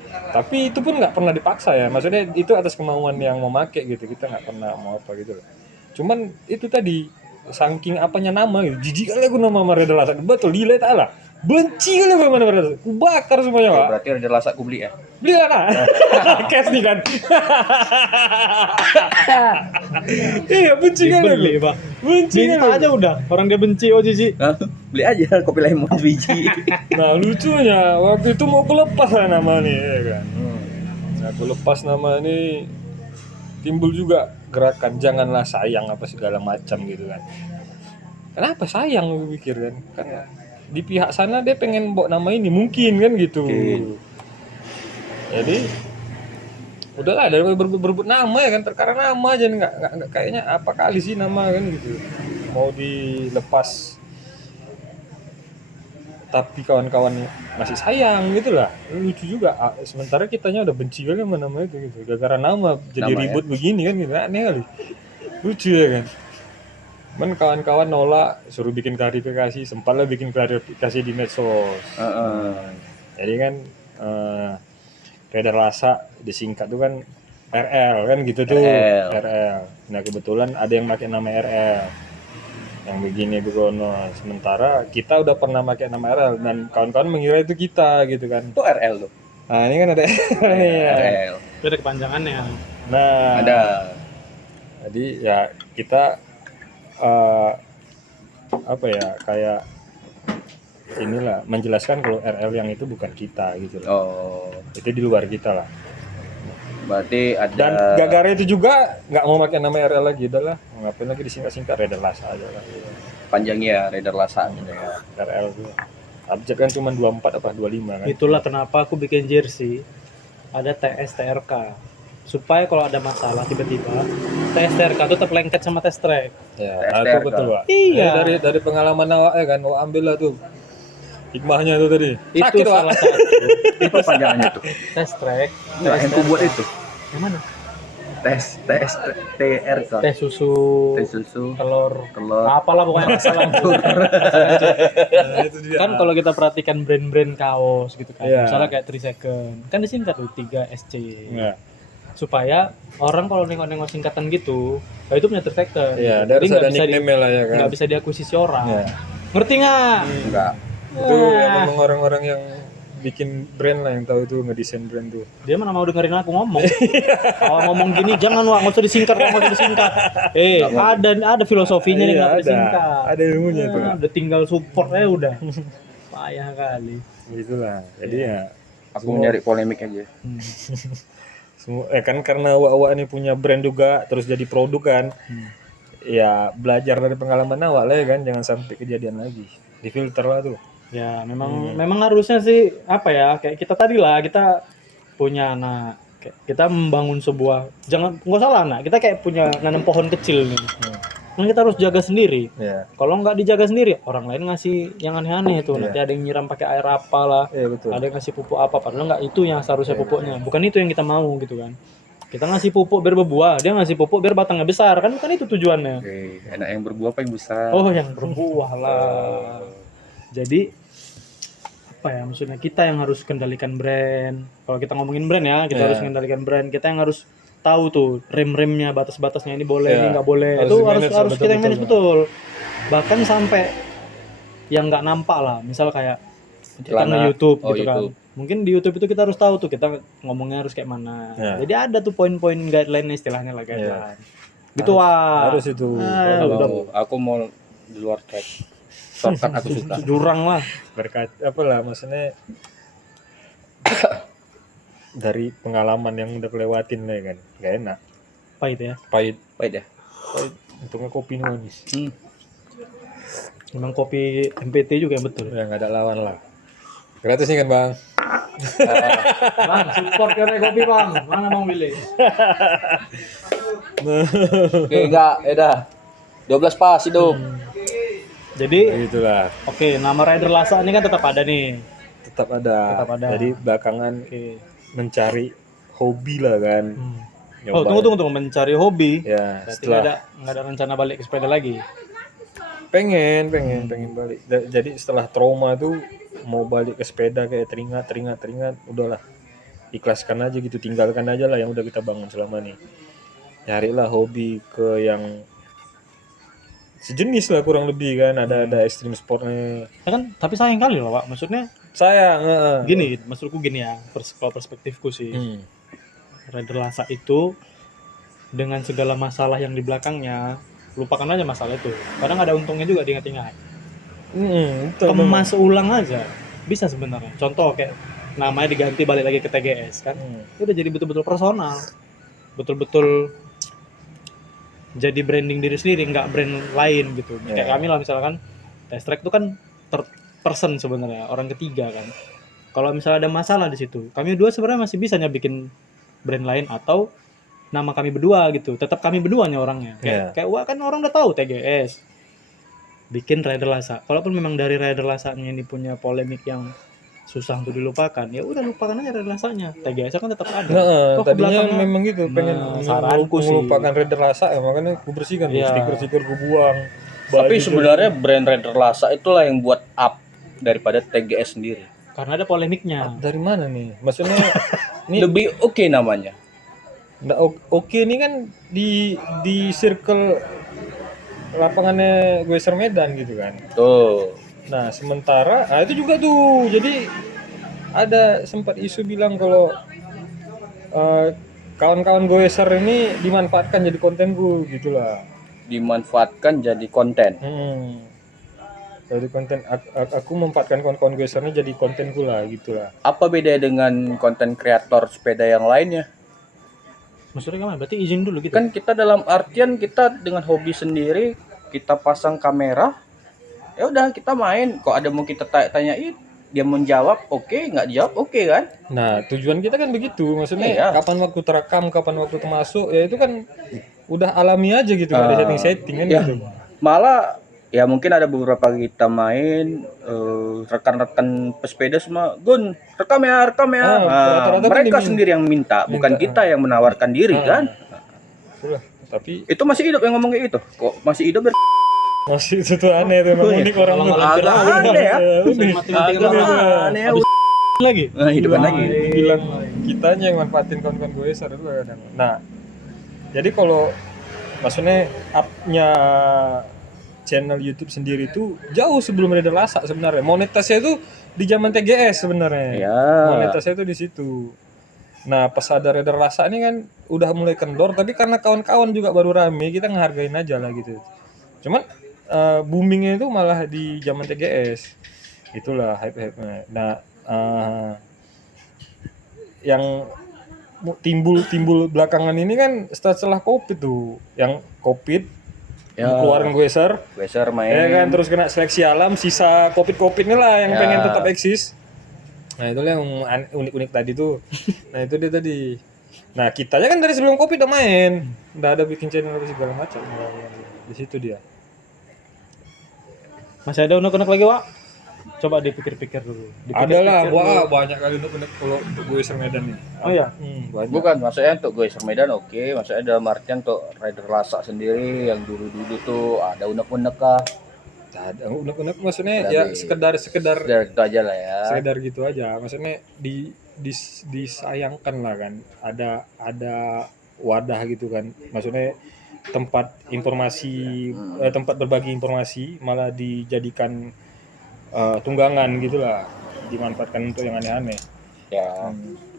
Tapi itu pun nggak pernah dipaksa ya. Maksudnya itu atas kemauan yang mau make gitu. Kita nggak pernah mau apa gitu loh. Cuman itu tadi, saking apanya nama gitu. Jijik kali aku nama Raider Lhasa. Betul, delete lah. Benci kali aku nama Raider Lhasa. Ku bakar semuanya, Pak. Berarti Raider Lhasa aku beli ya. Beli lah nah. Cash nih kan. Iya, benci kan Dibeli, aku. Pak. Benci kan Minta aku. aja udah. Orang dia benci, oh Cici. Hah? Beli aja kopi lemon biji. Nah, lucunya waktu itu mau aku lepas lah nama nih ya kan. Nah, aku lepas nama ini, timbul juga gerakan janganlah sayang apa segala macam gitu kan. Kenapa sayang, aku pikir kan? Karena di pihak sana dia pengen bawa nama ini mungkin kan gitu. Jadi udahlah, dari berebut nama ya kan, perkara nama aja, nggak kayaknya apa kali sih nama kan gitu. Mau dilepas tapi kawan-kawan masih sayang gitu lah, lucu juga. Sementara kitanya udah benci kali sama nama itu gitu, gara-gara nama jadi Nama, ribut begini kan gitu, aneh kali, lucu ya kan. Cuman kawan-kawan nolak, suruh bikin klarifikasi, sempatlah bikin klarifikasi di medsos. Jadi kan Raider Lhasa disingkat tuh kan RL kan gitu tuh, RL. Nah kebetulan ada yang pakai nama RL yang begini begono, sementara kita udah pernah pakai nama RL dan kawan-kawan mengira itu kita gitu kan. Itu RL tuh. Nah ini kan ada RL. Itu ada kepanjangannya. Nah Ada. jadi ya kita apa ya, kayak inilah menjelaskan kalau RL yang itu bukan kita gitu loh. Oh, Itu di luar kita lah. berarti ada. Dan gara-gara itu juga nggak mau pakai nama RL lagi, udahlah ngapain lagi disingkat-singkat, Raider Lhasa aja lah. panjangnya Raider Lhasa gitu ya. RL tuh abjad kan cuma 24 apa 25 kan. Itulah kenapa aku bikin jersey ada TS TRK. Supaya kalau ada masalah tiba-tiba TS TRK itu terlengket sama test track. Ya, TS itu TRK. betul, Pak. Iya. Dari pengalaman awak ya kan, awak ambil lah tuh hikmahnya tuh tadi. Itu Sakit, Pak. salah satu. Itu panjangannya tuh. Test track. Nah, yang ku buat itu. Yang mana? tes TR kan. Teh susu, Teh susu, telur, telur. apalah pokoknya masalah. Nah, itu dia. Kan kalau kita perhatikan brand-brand kaos gitu kan, Iya. misalnya kayak 3 second, kan disingkat tuh 3SC. Iya. Supaya orang kalau nengok-nengok singkatan gitu, nah itu punya 3 second. Iya, Jadi harus ada nickname lah ya kan. nggak bisa diakuisisi orang. Iya. Ngerti nggak? Enggak. Itu yang memang orang-orang yang bikin brand lah yang tahu itu ngedesain brand tuh. Dia mana mau dengerin aku ngomong. Kalau ngomong gini jangan Wak, nggak usah disingkat, nggak usah disingkat. Ada filosofinya nih, Iya, nggak disingkat. ada ilmunya itu. Udah tinggal support aja udah. Payah kali. Itulah. Jadi ya Aku nyari polemik aja. semua kan karena awak ini punya brand juga terus jadi produk kan. Ya belajar dari pengalaman awak lah ya kan, jangan sampai kejadian lagi. Difilter lah tuh. Ya memang harusnya sih apa ya, kayak kita tadi lah, kita punya anak, kayak kita membangun sebuah, jangan nggak salah anak, kita kayak punya nanam pohon kecil nih. Kan kita harus jaga sendiri. Ya. Kalau nggak dijaga sendiri, orang lain ngasih yang aneh-aneh itu. Nanti ada yang nyiram pakai air apa lah, Iya betul. ada yang ngasih pupuk apa, padahal nggak itu yang seharusnya pupuknya. Bukan itu yang kita mau gitu kan. Kita ngasih pupuk biar berbuah, dia ngasih pupuk biar batangnya besar, kan bukan itu tujuannya. Oke, enak yang berbuah apa yang besar? Oh, yang berbuah lah. Jadi apa ya, maksudnya kita yang harus kendalikan brand. Kalau kita ngomongin brand ya, kita harus kendalikan brand. Kita yang harus tahu tuh rem-remnya, batas-batasnya, ini boleh, ini nggak boleh. Itu harus kita yang manage betul. Bahkan sampai yang nggak nampak lah, misal kayak kita nge-YouTube gitu kan. Mungkin di YouTube itu kita harus tahu tuh kita ngomongnya harus kayak mana. Jadi ada tuh poin-poin guideline istilahnya lah, guideline. Gitu wah. Harus itu. Aku mau di luar track. Shortcut aku suka. Jurang lah. Berkat apalah maksudnya dari pengalaman yang udah kelewatin lah ya kan. Gak enak. Pahit ya. Pahit. Baik deh. Untungnya kopi ini manis. Memang kopi MPT juga yang betul. Ya nggak ada lawan lah. Gratis nih kan bang. Bang, support karena kopi bang. Mana mau pilih? Oke, enggak, dah. 12 pas hidup. Jadi, Itulah. oke, nama Rider Lasa ini kan tetap ada nih. Tetap ada. Tetap ada. Jadi belakangan mencari hobi lah kan. Oh, tunggu, mencari hobi. Ya, Berarti setelah nggak ada rencana balik ke sepeda lagi. pengen balik. Jadi setelah trauma tuh mau balik ke sepeda kayak teringat, udahlah. Ikhlaskan aja gitu, tinggalkan aja lah yang udah kita bangun selama nih. Nyarilah hobi ke yang sejenis lah kurang lebih kan, ada extreme sportnya. Ya kan, tapi sayang kali loh, Pak. Maksudnya Sayang, gini, maksudku gini ya, kalau perspektifku sih. Rider Lasa itu dengan segala masalah yang di belakangnya, lupakan aja masalah itu. Kadang ada untungnya juga diingat-ingat. Kemas ulang aja bisa sebenarnya. Contoh kayak namanya diganti balik lagi ke TGS kan. Itu udah jadi betul-betul personal. Betul-betul jadi branding diri sendiri, nggak brand lain gitu. Kayak kami lah misalkan Test Track itu kan person sebenarnya, orang ketiga kan. Kalau misalnya ada masalah di situ, kami berdua sebenarnya masih bisa bikin brand lain atau nama kami berdua gitu. Tetap kami berduanya orangnya. Kayak wah kan orang udah tahu TGS. Bikin Rider Lasa. Kalaupun memang dari Rider Lasanya ini punya polemik yang susah untuk dilupakan, ya udah lupakan aja Rider Lasanya. TGS kan tetap ada. Tadinya memang gitu, pengen saranku sih melupakan Rider Lasa ya, makanya gue bersihkan stiker-stiker gue buang. Tapi sebenarnya brand Rider Lasa itulah yang buat up daripada TGS sendiri. Karena ada polemiknya. Dari mana nih? Maksudnya ini Lebih oke namanya. oke ini kan di circle lapangannya Geser Medan gitu kan. Tuh. Nah sementara itu juga tuh, jadi ada sempat isu bilang kalau kawan-kawan Geser ini dimanfaatkan jadi konten gue gitulah. Dimanfaatkan jadi konten. Jadi konten aku memanfaatkan kawan-kawan Geser ini jadi kontenku lah gitulah. Apa beda dengan konten kreator sepeda yang lainnya? Maksudnya gimana? Berarti izin dulu gitu. Kan kita dalam artian kita dengan hobi sendiri, kita pasang kamera, ya udah kita main. Kok ada mau kita tanyain, dia menjawab oke, nggak jawab oke kan? Nah tujuan kita kan begitu, maksudnya kapan waktu terekam, kapan waktu termasuk, ya itu kan udah alami aja gitu, nggak ada setting kan gitu. Malah ya mungkin ada beberapa kita main rekan-rekan pesepeda semua, Gun rekam ya. Nah, mereka sendiri yang minta, bukan kita yang menawarkan diri kan. itulah. Tapi Itu masih hidup yang ngomong kayak gitu? Kok masih hidup? masih itu tuh aneh tuh, emang unik orang tuh. Agak aneh ya. Unik. Mati-mati Agak aneh ya. lagi. Nah, hidupan lagi. Bilang kitanya yang manfaatin kawan-kawan gue itu kadang. Nah, jadi kalau maksudnya up-nya channel YouTube sendiri itu jauh sebelum Raider Lasa sebenarnya. Monetasnya itu di zaman TGS sebenarnya. Ya. Monetasnya itu di situ. Nah, pas ada Raider Lasa ini kan udah mulai kendor, tapi karena kawan-kawan juga baru rame, kita ngehargain aja lah gitu. Cuman boomingnya itu malah di zaman TGS. Itulah hype-hype-nya. Nah, yang timbul belakangan ini kan setelah COVID tuh, yang COVID Ya. keluarin Geser, Geser ya main. kan, terus kena seleksi alam, sisa COVID ini lah yang Ya. pengen tetap eksis. Nah, itu yang unik-unik tadi tuh. Nah, itu dia tadi. Nah, kitanya kan dari sebelum COVID udah main, udah ada bikin channel apa segala macam. Di situ dia. Masih ada unek-unek lagi, Wak? Coba dipikir-pikir dulu. Ada lah, Dipikir-pikir wah dulu. banyak kali unek kalau untuk Geser Medan nih. Oh iya. Banyak. Bukan, maksudnya untuk Geser Medan oke, maksudnya dalam artian untuk Raider Lasa sendiri yang dulu-dulu tuh ada unek-unek kah? Ada unek-unek maksudnya Dari- ya sekedar Sekedar itu aja lah ya. sekedar gitu aja, maksudnya disayangkan lah kan, ada wadah gitu kan, maksudnya tempat informasi, tempat berbagi informasi malah dijadikan tunggangan gitulah, dimanfaatkan untuk yang aneh-aneh. Ya,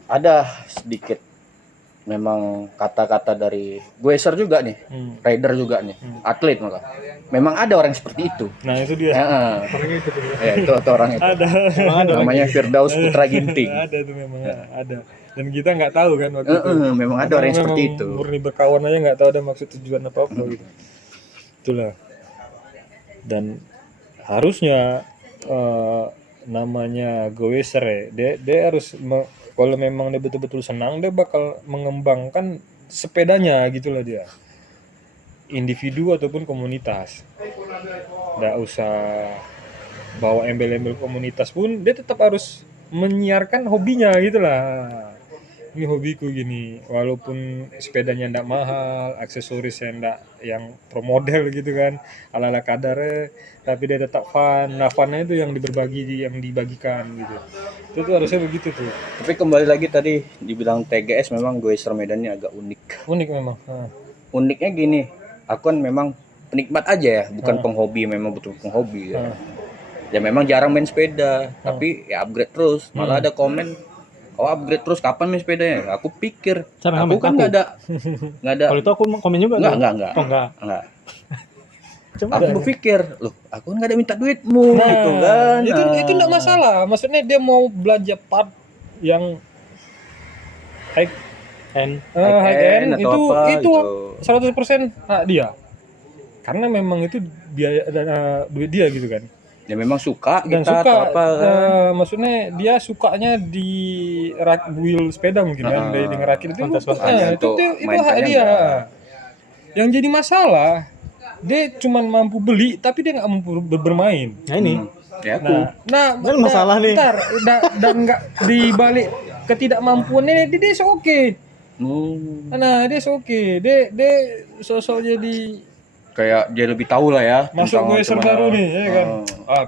ada sedikit memang kata-kata dari Geser juga nih, Raider juga nih, atlet malah. Memang ada orang seperti itu. Nah itu dia. Ya, Orangnya itu tuh. ya itu orang itu. Ada. Namanya Firdaus Putra Ginting. Ada tuh memang ada. Dan kita nggak tahu kan waktu itu. Memang ada orang yang Memang seperti itu. Murni berkawan aja nggak tahu ada maksud tujuan apa gitu. Itulah. Dan harusnya namanya Geser ya, dia harus kalau memang dia betul-betul senang, dia bakal mengembangkan sepedanya gitulah dia. Individu ataupun komunitas. Nggak usah bawa embel-embel komunitas pun, dia tetap harus menyiarkan hobinya gitulah. Ini hobiku gini, walaupun sepedanya ndak mahal, aksesorisnya ndak yang pro model gitu kan, ala-ala kadarnya, tapi dia tetap fun. Nah, funnya itu yang yang dibagikan gitu. Itu tuh harusnya begitu tuh. Tapi kembali lagi tadi dibilang TGS, memang Geser Medannya agak unik. Unik memang. Uniknya gini, aku kan memang penikmat aja ya, bukan penghobi, memang betul penghobi ya. Ya memang jarang main sepeda, tapi ya upgrade terus. Malah ada komen, "Oh, upgrade terus, kapan main sepedanya?" Aku pikir, Cara aku ngamen, kan aku. nggak ada. Kalau itu aku komen juga. Enggak, tuh. enggak. Oh, enggak. Enggak. Coba. Aku berpikir, loh, aku kan nggak ada minta duitmu Nah, gitu kan. itu enggak masalah. Maksudnya dia mau belanja part yang high And high end, atau apa itu gitu. 100% hak dia. Karena memang itu biaya dan duit dia gitu kan. Ya memang suka Dan kita suka atau apa kan. maksudnya dia sukanya di wheel sepeda mungkin kan, dari ngerakit itu. Kontes-kontesnya Itu untuk hak mainkannya dia. enggak. Yang jadi masalah, dia cuman mampu beli tapi dia nggak mampu bermain. nah ini. Ya aku. Nah, masalah nih. Bentar, dan nggak dibalik ketidakmampuannya dia oke. Nah, dia oke. Dia sosok jadi Kayak dia lebih tahu lah ya. masuk tentang Geser cuma- baru nih, ya kan.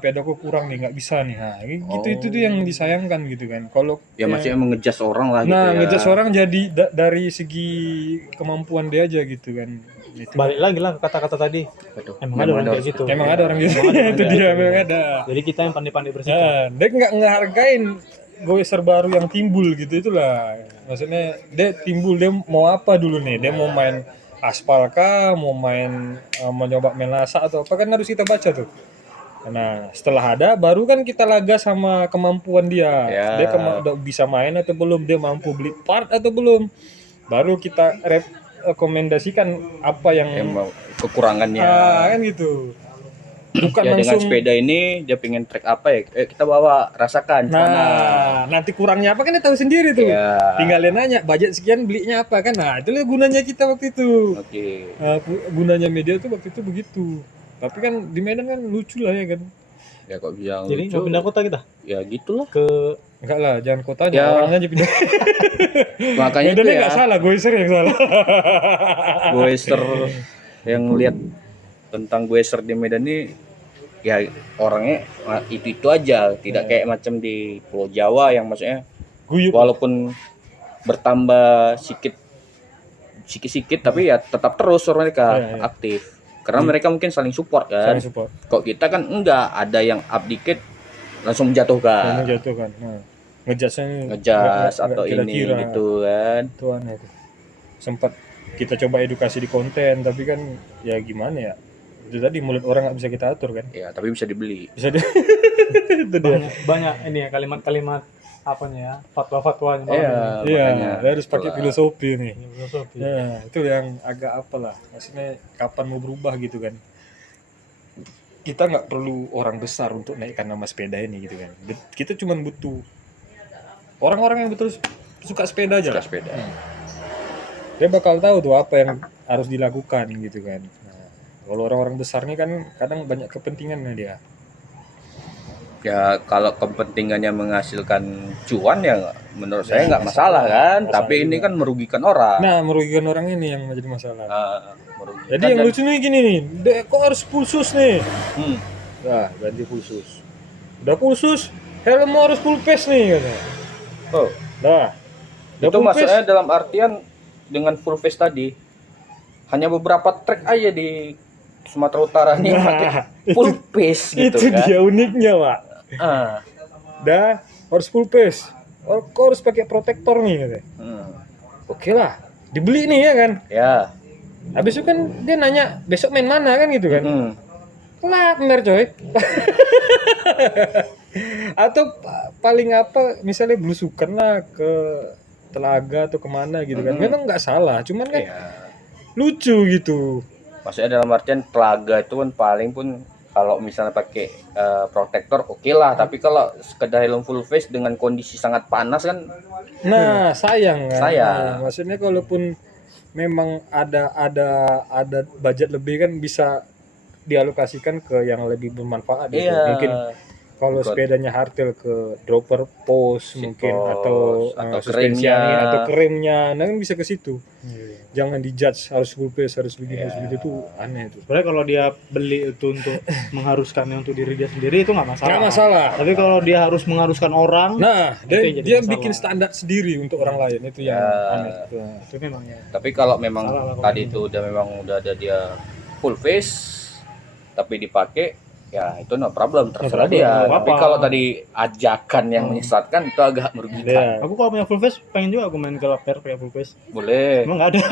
Pedaku kurang nih, nggak bisa nih. Nah, itu tuh yang disayangkan gitu kan. Kalau Ya maksudnya mengejas orang lah gitu nah, ya. ngejudge orang jadi dari segi kemampuan dia aja gitu kan. Gitu. Balik lagi lah ke kata-kata tadi. Waduh, Emang ada orang kayak gitu. Emang ada orang gitu. Itu dia memang ada. Jadi kita yang pandai-pandai bersikap. Nah, dia nggak ngehargain Geser baru yang timbul gitu, itulah. Maksudnya dia timbul, dia mau apa dulu nih? Dia mau main aspal kah, mau mau nyoba main lasa atau apa, kan harus kita baca tuh. Nah, setelah ada baru kan kita laga sama kemampuan dia. Ya. Dia udah bisa main atau belum, dia mampu beli part atau belum. Baru kita rekomendasikan apa yang Emang kekurangannya. kan gitu. Bukan Ya dengan langsung sepeda ini dia pengen trek apa ya? Kita bawa rasakan. Nah, nanti kurangnya apa kan dia tahu sendiri tuh. Ya. Tinggal dia nanya, budget sekian belinya apa kan. Nah, itulah gunanya kita waktu itu. Oke. Gunanya media tuh waktu itu begitu. Tapi kan di Medan kan lucu lah ya kan. Ya kok bilang Jadi lucu. mau pindah kota kita Ya gitulah. ke Enggak lah, jangan kotanya, Ya. orangnya aja pindah. Makanya itu Medannya ya. nggak salah, gue yang salah. Goeser yang lihat tentang Goeser di Medan ini ya orangnya itu aja, tidak kayak macam di Pulau Jawa yang maksudnya Guyup. walaupun bertambah sikit tapi ya tetap terus mereka Iya, iya. aktif karena mereka mungkin saling support kan. Saling support. Kok kita kan enggak, ada yang up dikit langsung Yang menjatuhkan, menjatuhkan. Nah, ngejasnya ini ngejas nggak atau ini kira-kira. gitu kan. Itu aneh tuh. Sempat kita coba edukasi di konten, tapi kan ya gimana ya? Itu tadi mulut orang nggak bisa kita atur kan? Ya tapi bisa dibeli. Bisa di itu dia. banyak ini ya kalimat-kalimat apanya ya, fatwa-fatwanya. Iya, Iya, makanya dia harus pakai itulah. filosofi nih. Filosofi. Ya, itu yang agak apalah. Maksudnya kapan mau berubah gitu kan? Kita nggak perlu orang besar untuk naikkan nama sepeda ini gitu kan. Kita cuma butuh orang-orang yang betul suka sepeda aja Suka lah. sepeda. Dia bakal tahu tuh apa yang harus dilakukan gitu kan. Nah, kalau orang-orang besar nih kan kadang banyak kepentingannya dia. Ya kalau kepentingannya menghasilkan cuan ya menurut saya nggak masalah kan. masalah Tapi ini juga. kan merugikan orang. Nah, merugikan orang ini yang menjadi masalah. Merugikan Jadi yang dan- lucu nih gini nih, Dek, kok harus full sus nih? Hmm. Nah, ganti full sus. Udah full sus, helm harus full face nih katanya. Oh, Nah, udah itu full maksudnya face. dalam artian dengan full face tadi hanya beberapa trek aja di Sumatera Utara nih yang pakai full face gitu Itu kan. dia uniknya, Pak. Ah. Dah harus full face. Kok harus pakai protektor nih katanya. Oke lah, dibeli nih ya kan. Ya. Habis itu kan dia nanya besok main mana kan gitu kan. Hmm. Kelak bener coy. Atau paling apa misalnya belusukan lah ke Telaga atau kemana gitu kan. Memang nggak salah, cuman kan Iya. lucu gitu. Maksudnya dalam artian Telaga itu kan paling pun kalau misalnya pakai protektor oke lah, tapi kalau sekedar helm full face dengan kondisi sangat panas kan Nah, sayang kan. Sayang. Nah, maksudnya kalaupun memang ada budget lebih kan bisa dialokasikan ke yang lebih bermanfaat gitu. iya. Mungkin kalau Ikut. sepedanya hardtail ke dropper post Seat mungkin post, atau atau suspensi kerennya. angin atau kerennya, nah kan bisa ke situ. Iya. Jangan dijudge harus full face, harus begini, Iya. harus begitu tuh aneh tuh. Sebenarnya kalau dia beli itu untuk mengharuskannya untuk diri dia sendiri itu nggak masalah. Nggak masalah. Tapi kalau dia harus mengharuskan orang, Nah, Itu yang jadi dia masalah. bikin standar sendiri untuk orang lain itu yang Ya. aneh. Nah, itu memang ya. Tapi kalau memang Salah lah kalau tadi gitu. itu udah ada dia full face tapi dipakai ya itu no problem, terserah problem, dia. nggak Tapi apa-apa. kalau tadi ajakan yang menyesatkan itu agak merugikan. Iya. Aku kalau punya full face pengen juga aku main ke laper pakai full face. Boleh. Emang nggak ada.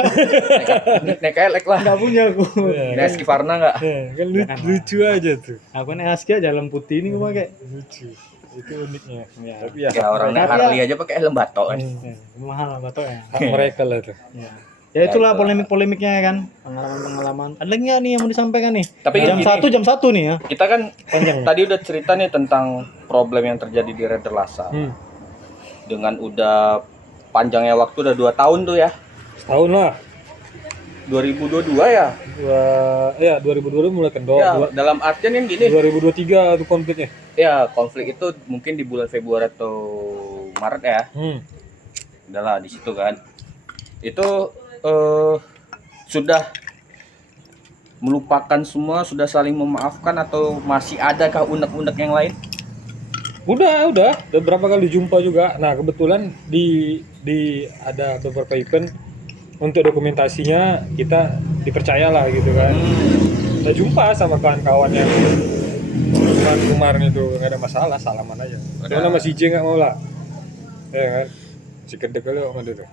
Naik elek lah. Nggak punya aku. Iya. Ini Eski Farna enggak? Kan lucu aja tuh. Aku naik Husky aja helm putih ini gue pakai. Lucu. Itu uniknya. Ya. Tapi ya Ya orang naik Tapi Harley aja pakai helm batok kan. Ya, mahal lah batok ya. hak mereka lah tuh. Ya. Ya itulah itulah. polemik-polemiknya ya kan. Pengalaman-pengalaman. Ada nggak nih yang mau disampaikan nih? Tapi jam gini. 1 nih ya. Kita kan Panjang. tadi udah cerita nih tentang problem yang terjadi di Raider Lhasa. Dengan udah panjangnya waktu udah 2 tahun tuh ya. Setahun lah. 2022 ya. 2022 mulai kendor. Ya, dalam artian yang gini. 2023 tuh konfliknya. Ya, konflik itu mungkin di bulan Februari atau Maret ya. Udahlah di situ kan. Itu sudah melupakan semua, sudah saling memaafkan atau masih adakah unek-unek yang lain? Udah berapa kali jumpa juga. Nah, kebetulan di ada beberapa event untuk dokumentasinya kita dipercayalah gitu kan. Kita jumpa sama kawan-kawan yang kemarin itu nggak ada masalah, salaman aja. Karena masih J nggak mau lah, ya kan? Si kedek kali sama dia tuh.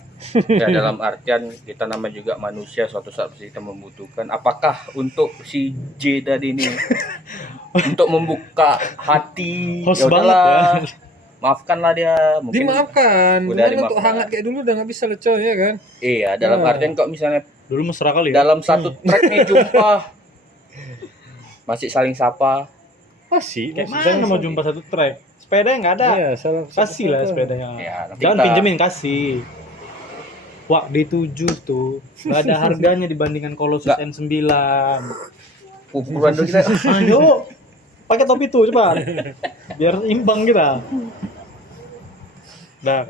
Ya dalam artian kita nama juga manusia, suatu saat pasti kita membutuhkan. Apakah untuk si J tadi ini untuk membuka hati? Host ya udahlah, banget ya. maafkanlah dia. Mungkin Dimaafkan, udah cuman untuk dimaafkan. hangat kayak dulu udah nggak bisa lecoy ya kan? iya, dalam Nah. artian kok misalnya Dulu mesra kali ya. dalam satu track nih jumpa masih saling sapa. Masih, Kayak mana mau jumpa satu track? Sepeda nggak ada. Iya, salah. Kasih lah sepedanya. Ya, nanti Jangan kita- pinjemin, kasih. Wah, D7 tuh nggak ada harganya dibandingkan Colossus Nggak. N9. Pukulan dulu kita. Ayo, pakai topi itu coba. Biar imbang kita. Nah,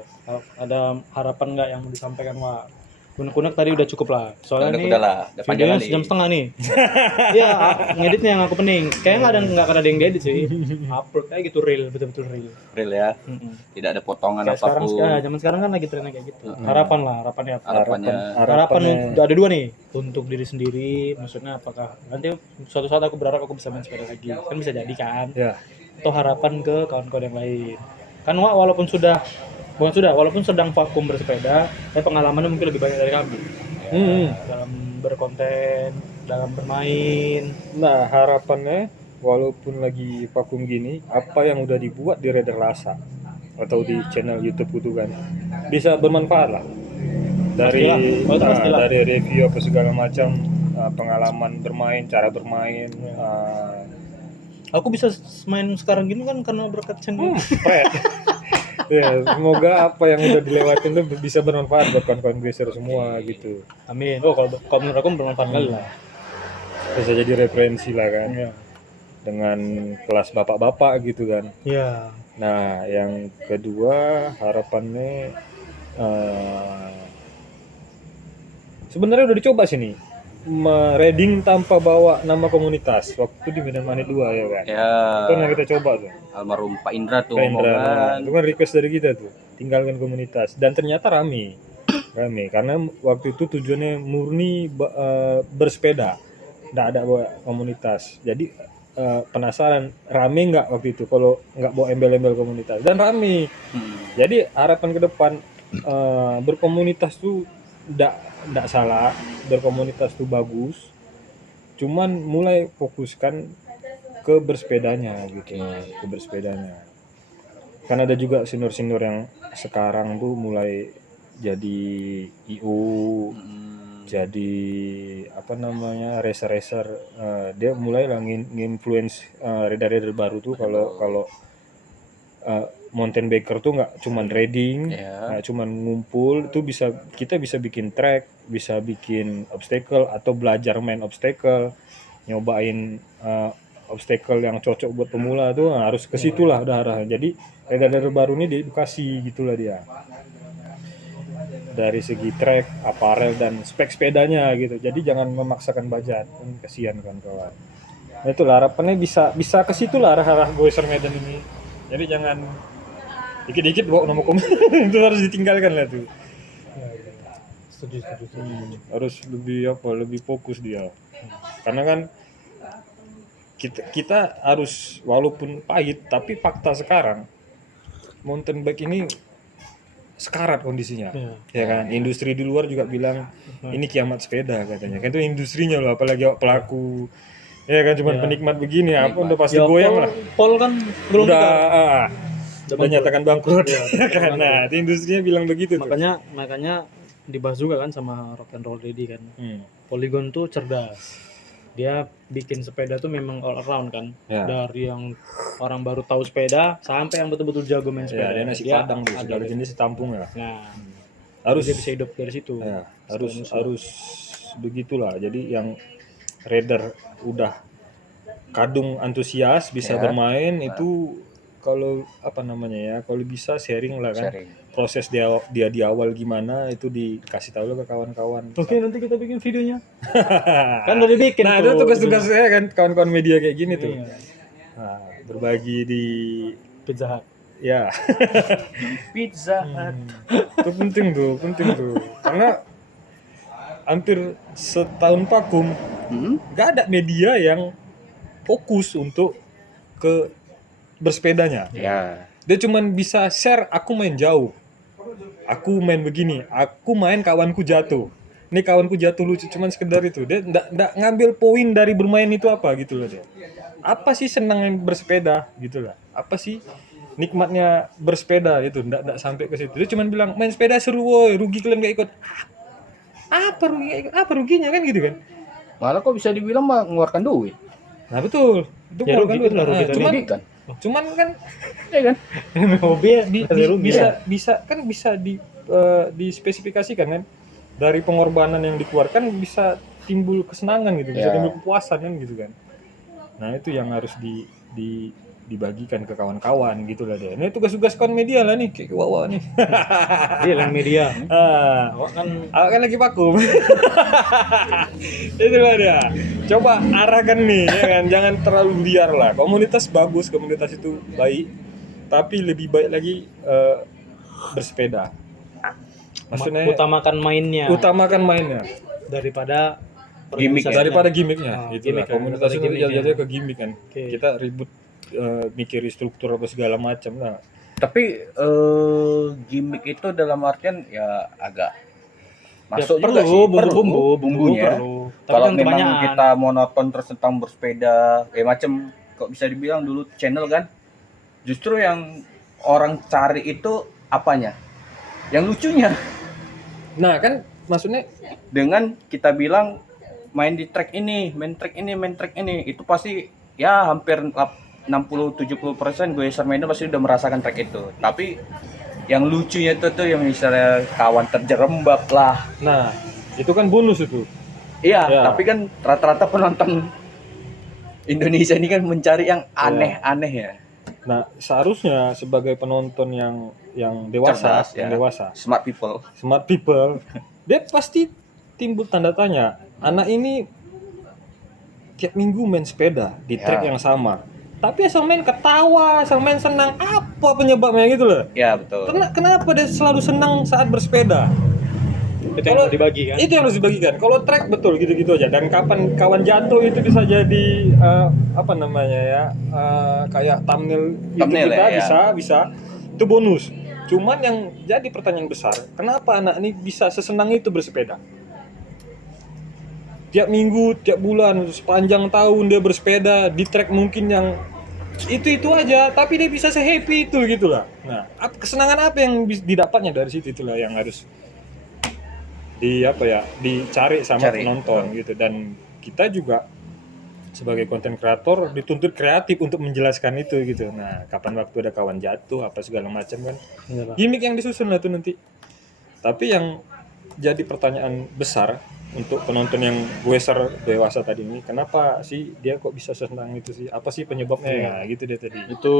ada harapan nggak yang mau disampaikan, Wak? Kunek-kunek tadi udah cukup lah. Soalnya Udah lah, udah panjang videonya kali. sejam setengah nih. Iya, ngeditnya yang aku pening. Kayaknya nggak ada yang diedit sih. Upload kayak gitu real, betul-betul real. Real ya. Mm-mm. Tidak ada potongan Kayak sekarang, apapun. zaman sekarang kan lagi trennya kayak gitu. Harapan lah, harapannya apa? Harapannya Harapan ada dua nih untuk diri sendiri. Maksudnya apakah nanti suatu saat aku berharap aku bisa main sepeda lagi, kan bisa jadi kan? Ya. Atau harapan ke kawan-kawan yang lain. Kan walaupun walaupun sedang vakum bersepeda, tapi pengalamannya mungkin lebih banyak dari kami. Dalam berkonten, dalam bermain. Nah, harapannya walaupun lagi vakum gini, apa yang udah dibuat di Raider Lasa atau di channel YouTube itu kan bisa bermanfaat lah. Dari Pastilah. dari review apa segala macam, pengalaman bermain, cara bermain, Aku bisa main sekarang gini kan karena berkat channel. Pret. Ya, semoga apa yang udah dilewatin tuh bisa bermanfaat buat kawan-kawan gracer semua gitu. Amin. Oh, kalau menurut aku bermanfaat kali lah. Bisa jadi referensi lah kan. Iya. Dengan kelas bapak-bapak gitu kan. Iya. Nah, yang kedua harapannya sebenarnya udah dicoba sini riding tanpa bawa nama komunitas waktu di Medan Magnet 2 ya kan. Ya, Itu yang kita coba tuh. almarhum Pak Indra tuh Pak Indra, omongan. itu kan request dari kita tuh, tinggalkan komunitas, dan ternyata rame karena waktu itu tujuannya murni bersepeda, nggak ada bawa komunitas. Jadi penasaran rame nggak waktu itu kalau nggak bawa embel-embel komunitas, dan rame. Jadi harapan ke depan berkomunitas tuh nggak salah, berkomunitas tuh bagus, cuman mulai fokuskan ke bersepedanya gitu, ke bersepedanya. Kan ada juga senior-senior yang sekarang tuh mulai jadi IO, jadi apa namanya racer-racer, dia mulai lah nginfluence rider-rider baru tuh kalau mountain biker tuh nggak cuman riding, nggak cuman ngumpul, itu kita bisa bikin track, bisa bikin obstacle atau belajar main obstacle, nyobain obstacle yang cocok buat pemula tuh harus ke situ lah udah arah. Jadi rider-rider baru ini diedukasi gitulah dia. Dari segi track, apparel dan spek sepedanya gitu. Jadi jangan memaksakan budget, kasihan kawan-kawan. Nah, itulah harapannya bisa ke situ lah arah Goiser Medan ini. Jadi jangan dikit-dikit bawa nomor itu harus ditinggalkan lah tuh. Setuju. Harus lebih fokus dia. Karena kan kita harus, walaupun pahit tapi fakta sekarang mountain bike ini sekarat kondisinya. Ya kan, industri di luar juga bilang ini kiamat sepeda katanya. Kan itu industrinya loh, apalagi pelaku. Ya kan cuma penikmat begini apa udah pasti goyang lah. Pol kan belum udah nyatakan bangkrut. Kan nah, itu industrinya bilang begitu tuh. Makanya dibahas juga kan sama Rock and Roll Daddy kan. Polygon tuh cerdas. Dia bikin sepeda tuh memang all around kan. Dari yang orang baru tahu sepeda sampai yang betul-betul jago main sepeda. Dia nasi padang tuh, segala jenis tampung ya. Nah, harus dia bisa hidup dari situ. Ya, harus begitulah. Jadi yang rider udah kadung antusias bisa bermain itu, kalau apa namanya ya, kalau bisa sharing lah kan. Proses dia di awal gimana itu dikasih tahu ke kawan-kawan. Oke, nanti kita bikin videonya. Kan udah dibikin. Nah, itu tugas-tugas saya kan, kawan-kawan media kayak gini tuh. Nah, berbagi di Pizza Hut. Ya. Pizza Hut. Itu penting tuh. Karena hampir setahun vakum, nggak ada media yang fokus untuk ke bersepedanya. Ya. Dia cuman bisa share, aku main jauh, aku main begini, aku main kawanku jatuh, ini kawanku jatuh lucu, cuman sekedar itu. Dia nggak ngambil poin dari bermain itu apa gitu loh dia. Apa sih senangnya bersepeda gitu lah, apa sih nikmatnya bersepeda itu, nggak sampai ke situ. Dia cuman bilang main sepeda seru woy, rugi kalian gak ikut. Apa ruginya kan gitu kan. Malah kok bisa dibilang mengeluarkan duit. Nah betul, itu ya, rugi kan. Cuman kan ya kan hobi bisa dispesifikasikan kan, dari pengorbanan yang dikeluarkan bisa timbul kesenangan gitu, bisa timbul kepuasan kan gitu kan. Nah itu yang harus dibagikan ke kawan-kawan gitu lah dia. Ini tugas-tugas kawan media lah nih kayak Wawa nih. Dia yang media. Awak kan lagi vakum. Itulah dia. Coba arahkan nih, ya kan? Jangan terlalu liar lah. Komunitas bagus, komunitas itu baik, tapi lebih baik lagi bersepeda. Maksudnya Utamakan mainnya daripada Gimmick ya? daripada gimmicknya. Itulah gimmick kan, komunitas itu daripada gimmicknya. jatuh ke gimmick kan. Oke. Kita ribut mikirin struktur apa segala macam lah. Tapi gimmick itu dalam artian ya agak masuk Ya, juga perlu, sih, bumbu bumbunya. perlu. Tapi Kalau kan memang kebanyakan. kita monoton terus tentang bersepeda, macam kok bisa dibilang dulu channel kan, justru yang orang cari itu apanya? Yang lucunya. Nah kan maksudnya Dengan kita bilang main di track ini, main track ini, itu pasti ya hampir 60-70% gue main pasti udah merasakan track itu. Tapi yang lucunya itu tuh yang misalnya kawan terjerembab lah. nah itu kan bonus itu. Iya, Ya. tapi kan rata-rata penonton Indonesia ini kan mencari yang aneh-aneh ya. Nah, seharusnya sebagai penonton yang dewasa, Cerdas, yang ya. dewasa, Smart people. smart people, dia pasti timbul tanda tanya. Anak ini tiap minggu main sepeda di track Ya. yang sama. Tapi asal main ketawa, asal main senang, apa penyebabnya gitu loh. Ya, betul. Kenapa dia selalu senang saat bersepeda? Itu yang harus dibagi kan. Itu yang harus dibagikan. Kalau track betul gitu-gitu aja. Dan kapan kawan jatuh itu bisa jadi apa namanya ya, kayak thumbnail YouTube Thumbnail kita ya, bisa. Itu bonus. Cuman yang jadi pertanyaan besar, kenapa anak ini bisa sesenang itu bersepeda? Tiap minggu, tiap bulan, sepanjang tahun dia bersepeda di track mungkin yang itu aja, tapi dia bisa se-happy itu gitu lah. Nah, kesenangan apa yang didapatnya dari situ, itulah yang harus dicari sama Cari. penonton gitu. Dan kita juga sebagai konten kreator dituntut kreatif untuk menjelaskan itu gitu. Nah, kapan waktu ada kawan jatuh apa segala macam kan, Iya, Pak. gimmick yang disusun lah tuh nanti. Tapi yang jadi pertanyaan besar untuk penonton yang dewasa tadi ini, kenapa sih dia kok bisa senang itu sih? Apa sih penyebabnya? Iya. Ya, gitu deh tadi. Itu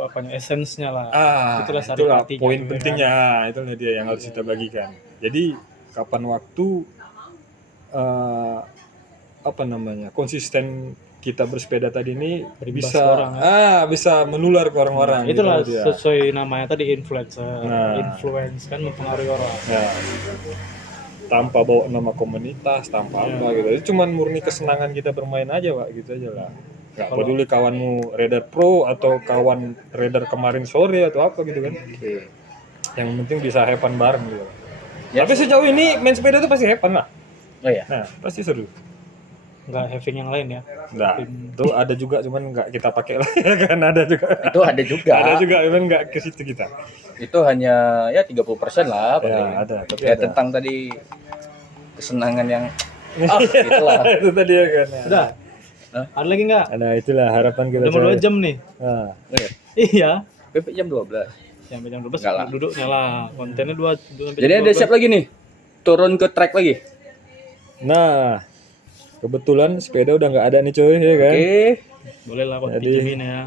apanya esensnya lah. Itulah Itulah saripatinya poin juga pentingnya, itulah dia yang harus kita bagikan. Jadi kapan waktu apa namanya, konsisten kita bersepeda tadi ini Berimbas bisa ke orang, bisa menular ke orang-orang. Itulah gitu dia. sesuai namanya tadi influencer. Nah. Influence kan mempengaruhi orang. Ya. Tanpa bawa nama komunitas, tanpa Ya. apa gitu. Itu cuman murni kesenangan kita bermain aja, Pak, gitu aja lah. Nggak Kalau- peduli kawanmu Raider Pro atau kawan Raider kemarin sore atau apa gitu kan. Yang penting bisa have fun bareng gitu. Ya. Tapi sejauh ini main sepeda itu pasti have fun lah. Oh ya. Nah, pasti seru. Nggak having yang lain ya. Nah, itu ada juga cuman nggak kita pakai lah ya kan, ada juga. Itu ada juga. Ada juga cuman nggak ke situ kita. Itu hanya ya 30% lah paling. Ya, ada, tapi Ya ada. tentang tadi kesenangan yang itulah. Itu tadi ya kan. Udah. Hah? Ada lagi nggak? Ada, itulah harapan kita. Udah mau 2 jam nih. Nah, Oh ya. Iya. PP jam 12. Sampai jam 12 Enggak lah. duduknya lah. Kontennya 2 sampai Jadi jam ada 12. siap lagi nih. Turun ke track lagi. nah, kebetulan sepeda udah nggak ada nih coy ya kan. Oke. Boleh lah konten Jadi- Jamin ya.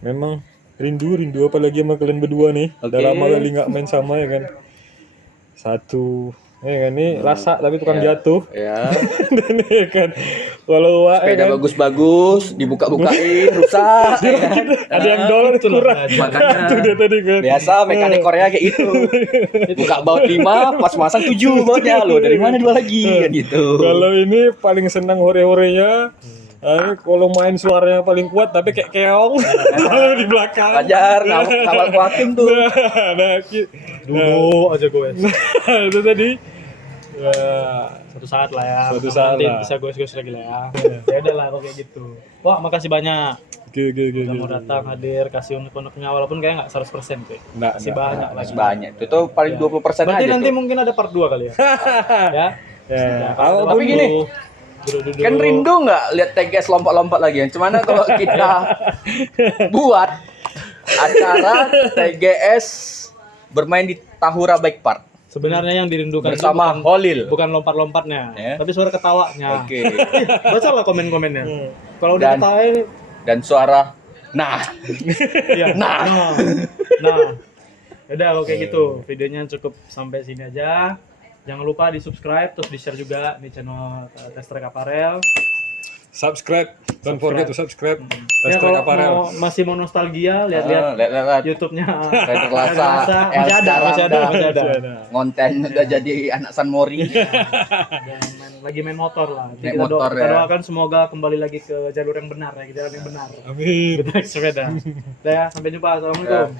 Memang rindu apalagi sama kalian berdua nih. Oke. Udah lama kali nggak main sama ya kan. Satu ya kan, nih rasa tapi tukang jatuh. Ya. Dan ya kan, walau ya Sepeda kan, bagus-bagus, dibuka-bukain, rusak. ya kan? ada yang dollar Itulah kurang. belajar. Makanya Itu dia tadi kan. biasa mekanik Korea kayak gitu. Buka baut 5, pas masang 7 bautnya. Lo dari mana 2 lagi kan gitu. Kalau ini paling senang hore-horenya. Kalau main suaranya paling kuat tapi kayak keong kalau di belakang. Wajar kawal kuatim tuh. Nah, Duduk aja gue. itu tadi. Ya, Suatu saat lah ya. Suatu saat Nanti lah. bisa gos-gos lagi lah ya. Ya udah lah kalau kayak gitu. Wah, makasih banyak oke. udah mau datang hadir kasih unek-uneknya walaupun kayak nggak 100% tuh. Nggak, Masih nggak. banyak lagi. Masih banyak. Itu tuh paling 20% Berarti aja nanti tuh. mungkin ada part 2 kali ya. Ya. Ya, Kalau tapi dulu, gini, duduk-duduk. Kan rindu nggak lihat TGS lompat-lompat lagi? Cuman kalau kita buat acara TGS bermain di Tahura Bike Park Sebenarnya yang dirindukan itu bersama Holil. bukan lompat-lompatnya, Ya. tapi suara ketawanya. Oke. Baca lah komen-komennya. Kalau udah Dan- ketawain Dan suara Nah, Iya. Nah. Nah. Udah kalau kayak gitu, videonya cukup sampai sini aja. Jangan lupa di-subscribe terus di-share juga di channel Test Track Apparel. Subscribe, don't forget to subscribe. Ya Test Track kalau Apparel. masih mau nostalgia, lihat-lihat lihat YouTube-nya Raider Lasa, Lasa. yang Masih ada, sekarang masih ada, dah masih ada. konten udah jadi anak San Mori. Lagi main motor lah. Jadi Naik kita, motor kita ya. doakan semoga kembali lagi ke jalur yang benar ya, ke jalan yang benar. Amin. Kita naik sepeda. Udah ya, sampai jumpa. Assalamualaikum.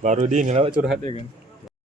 Baru di ini lewat curhat ya kan.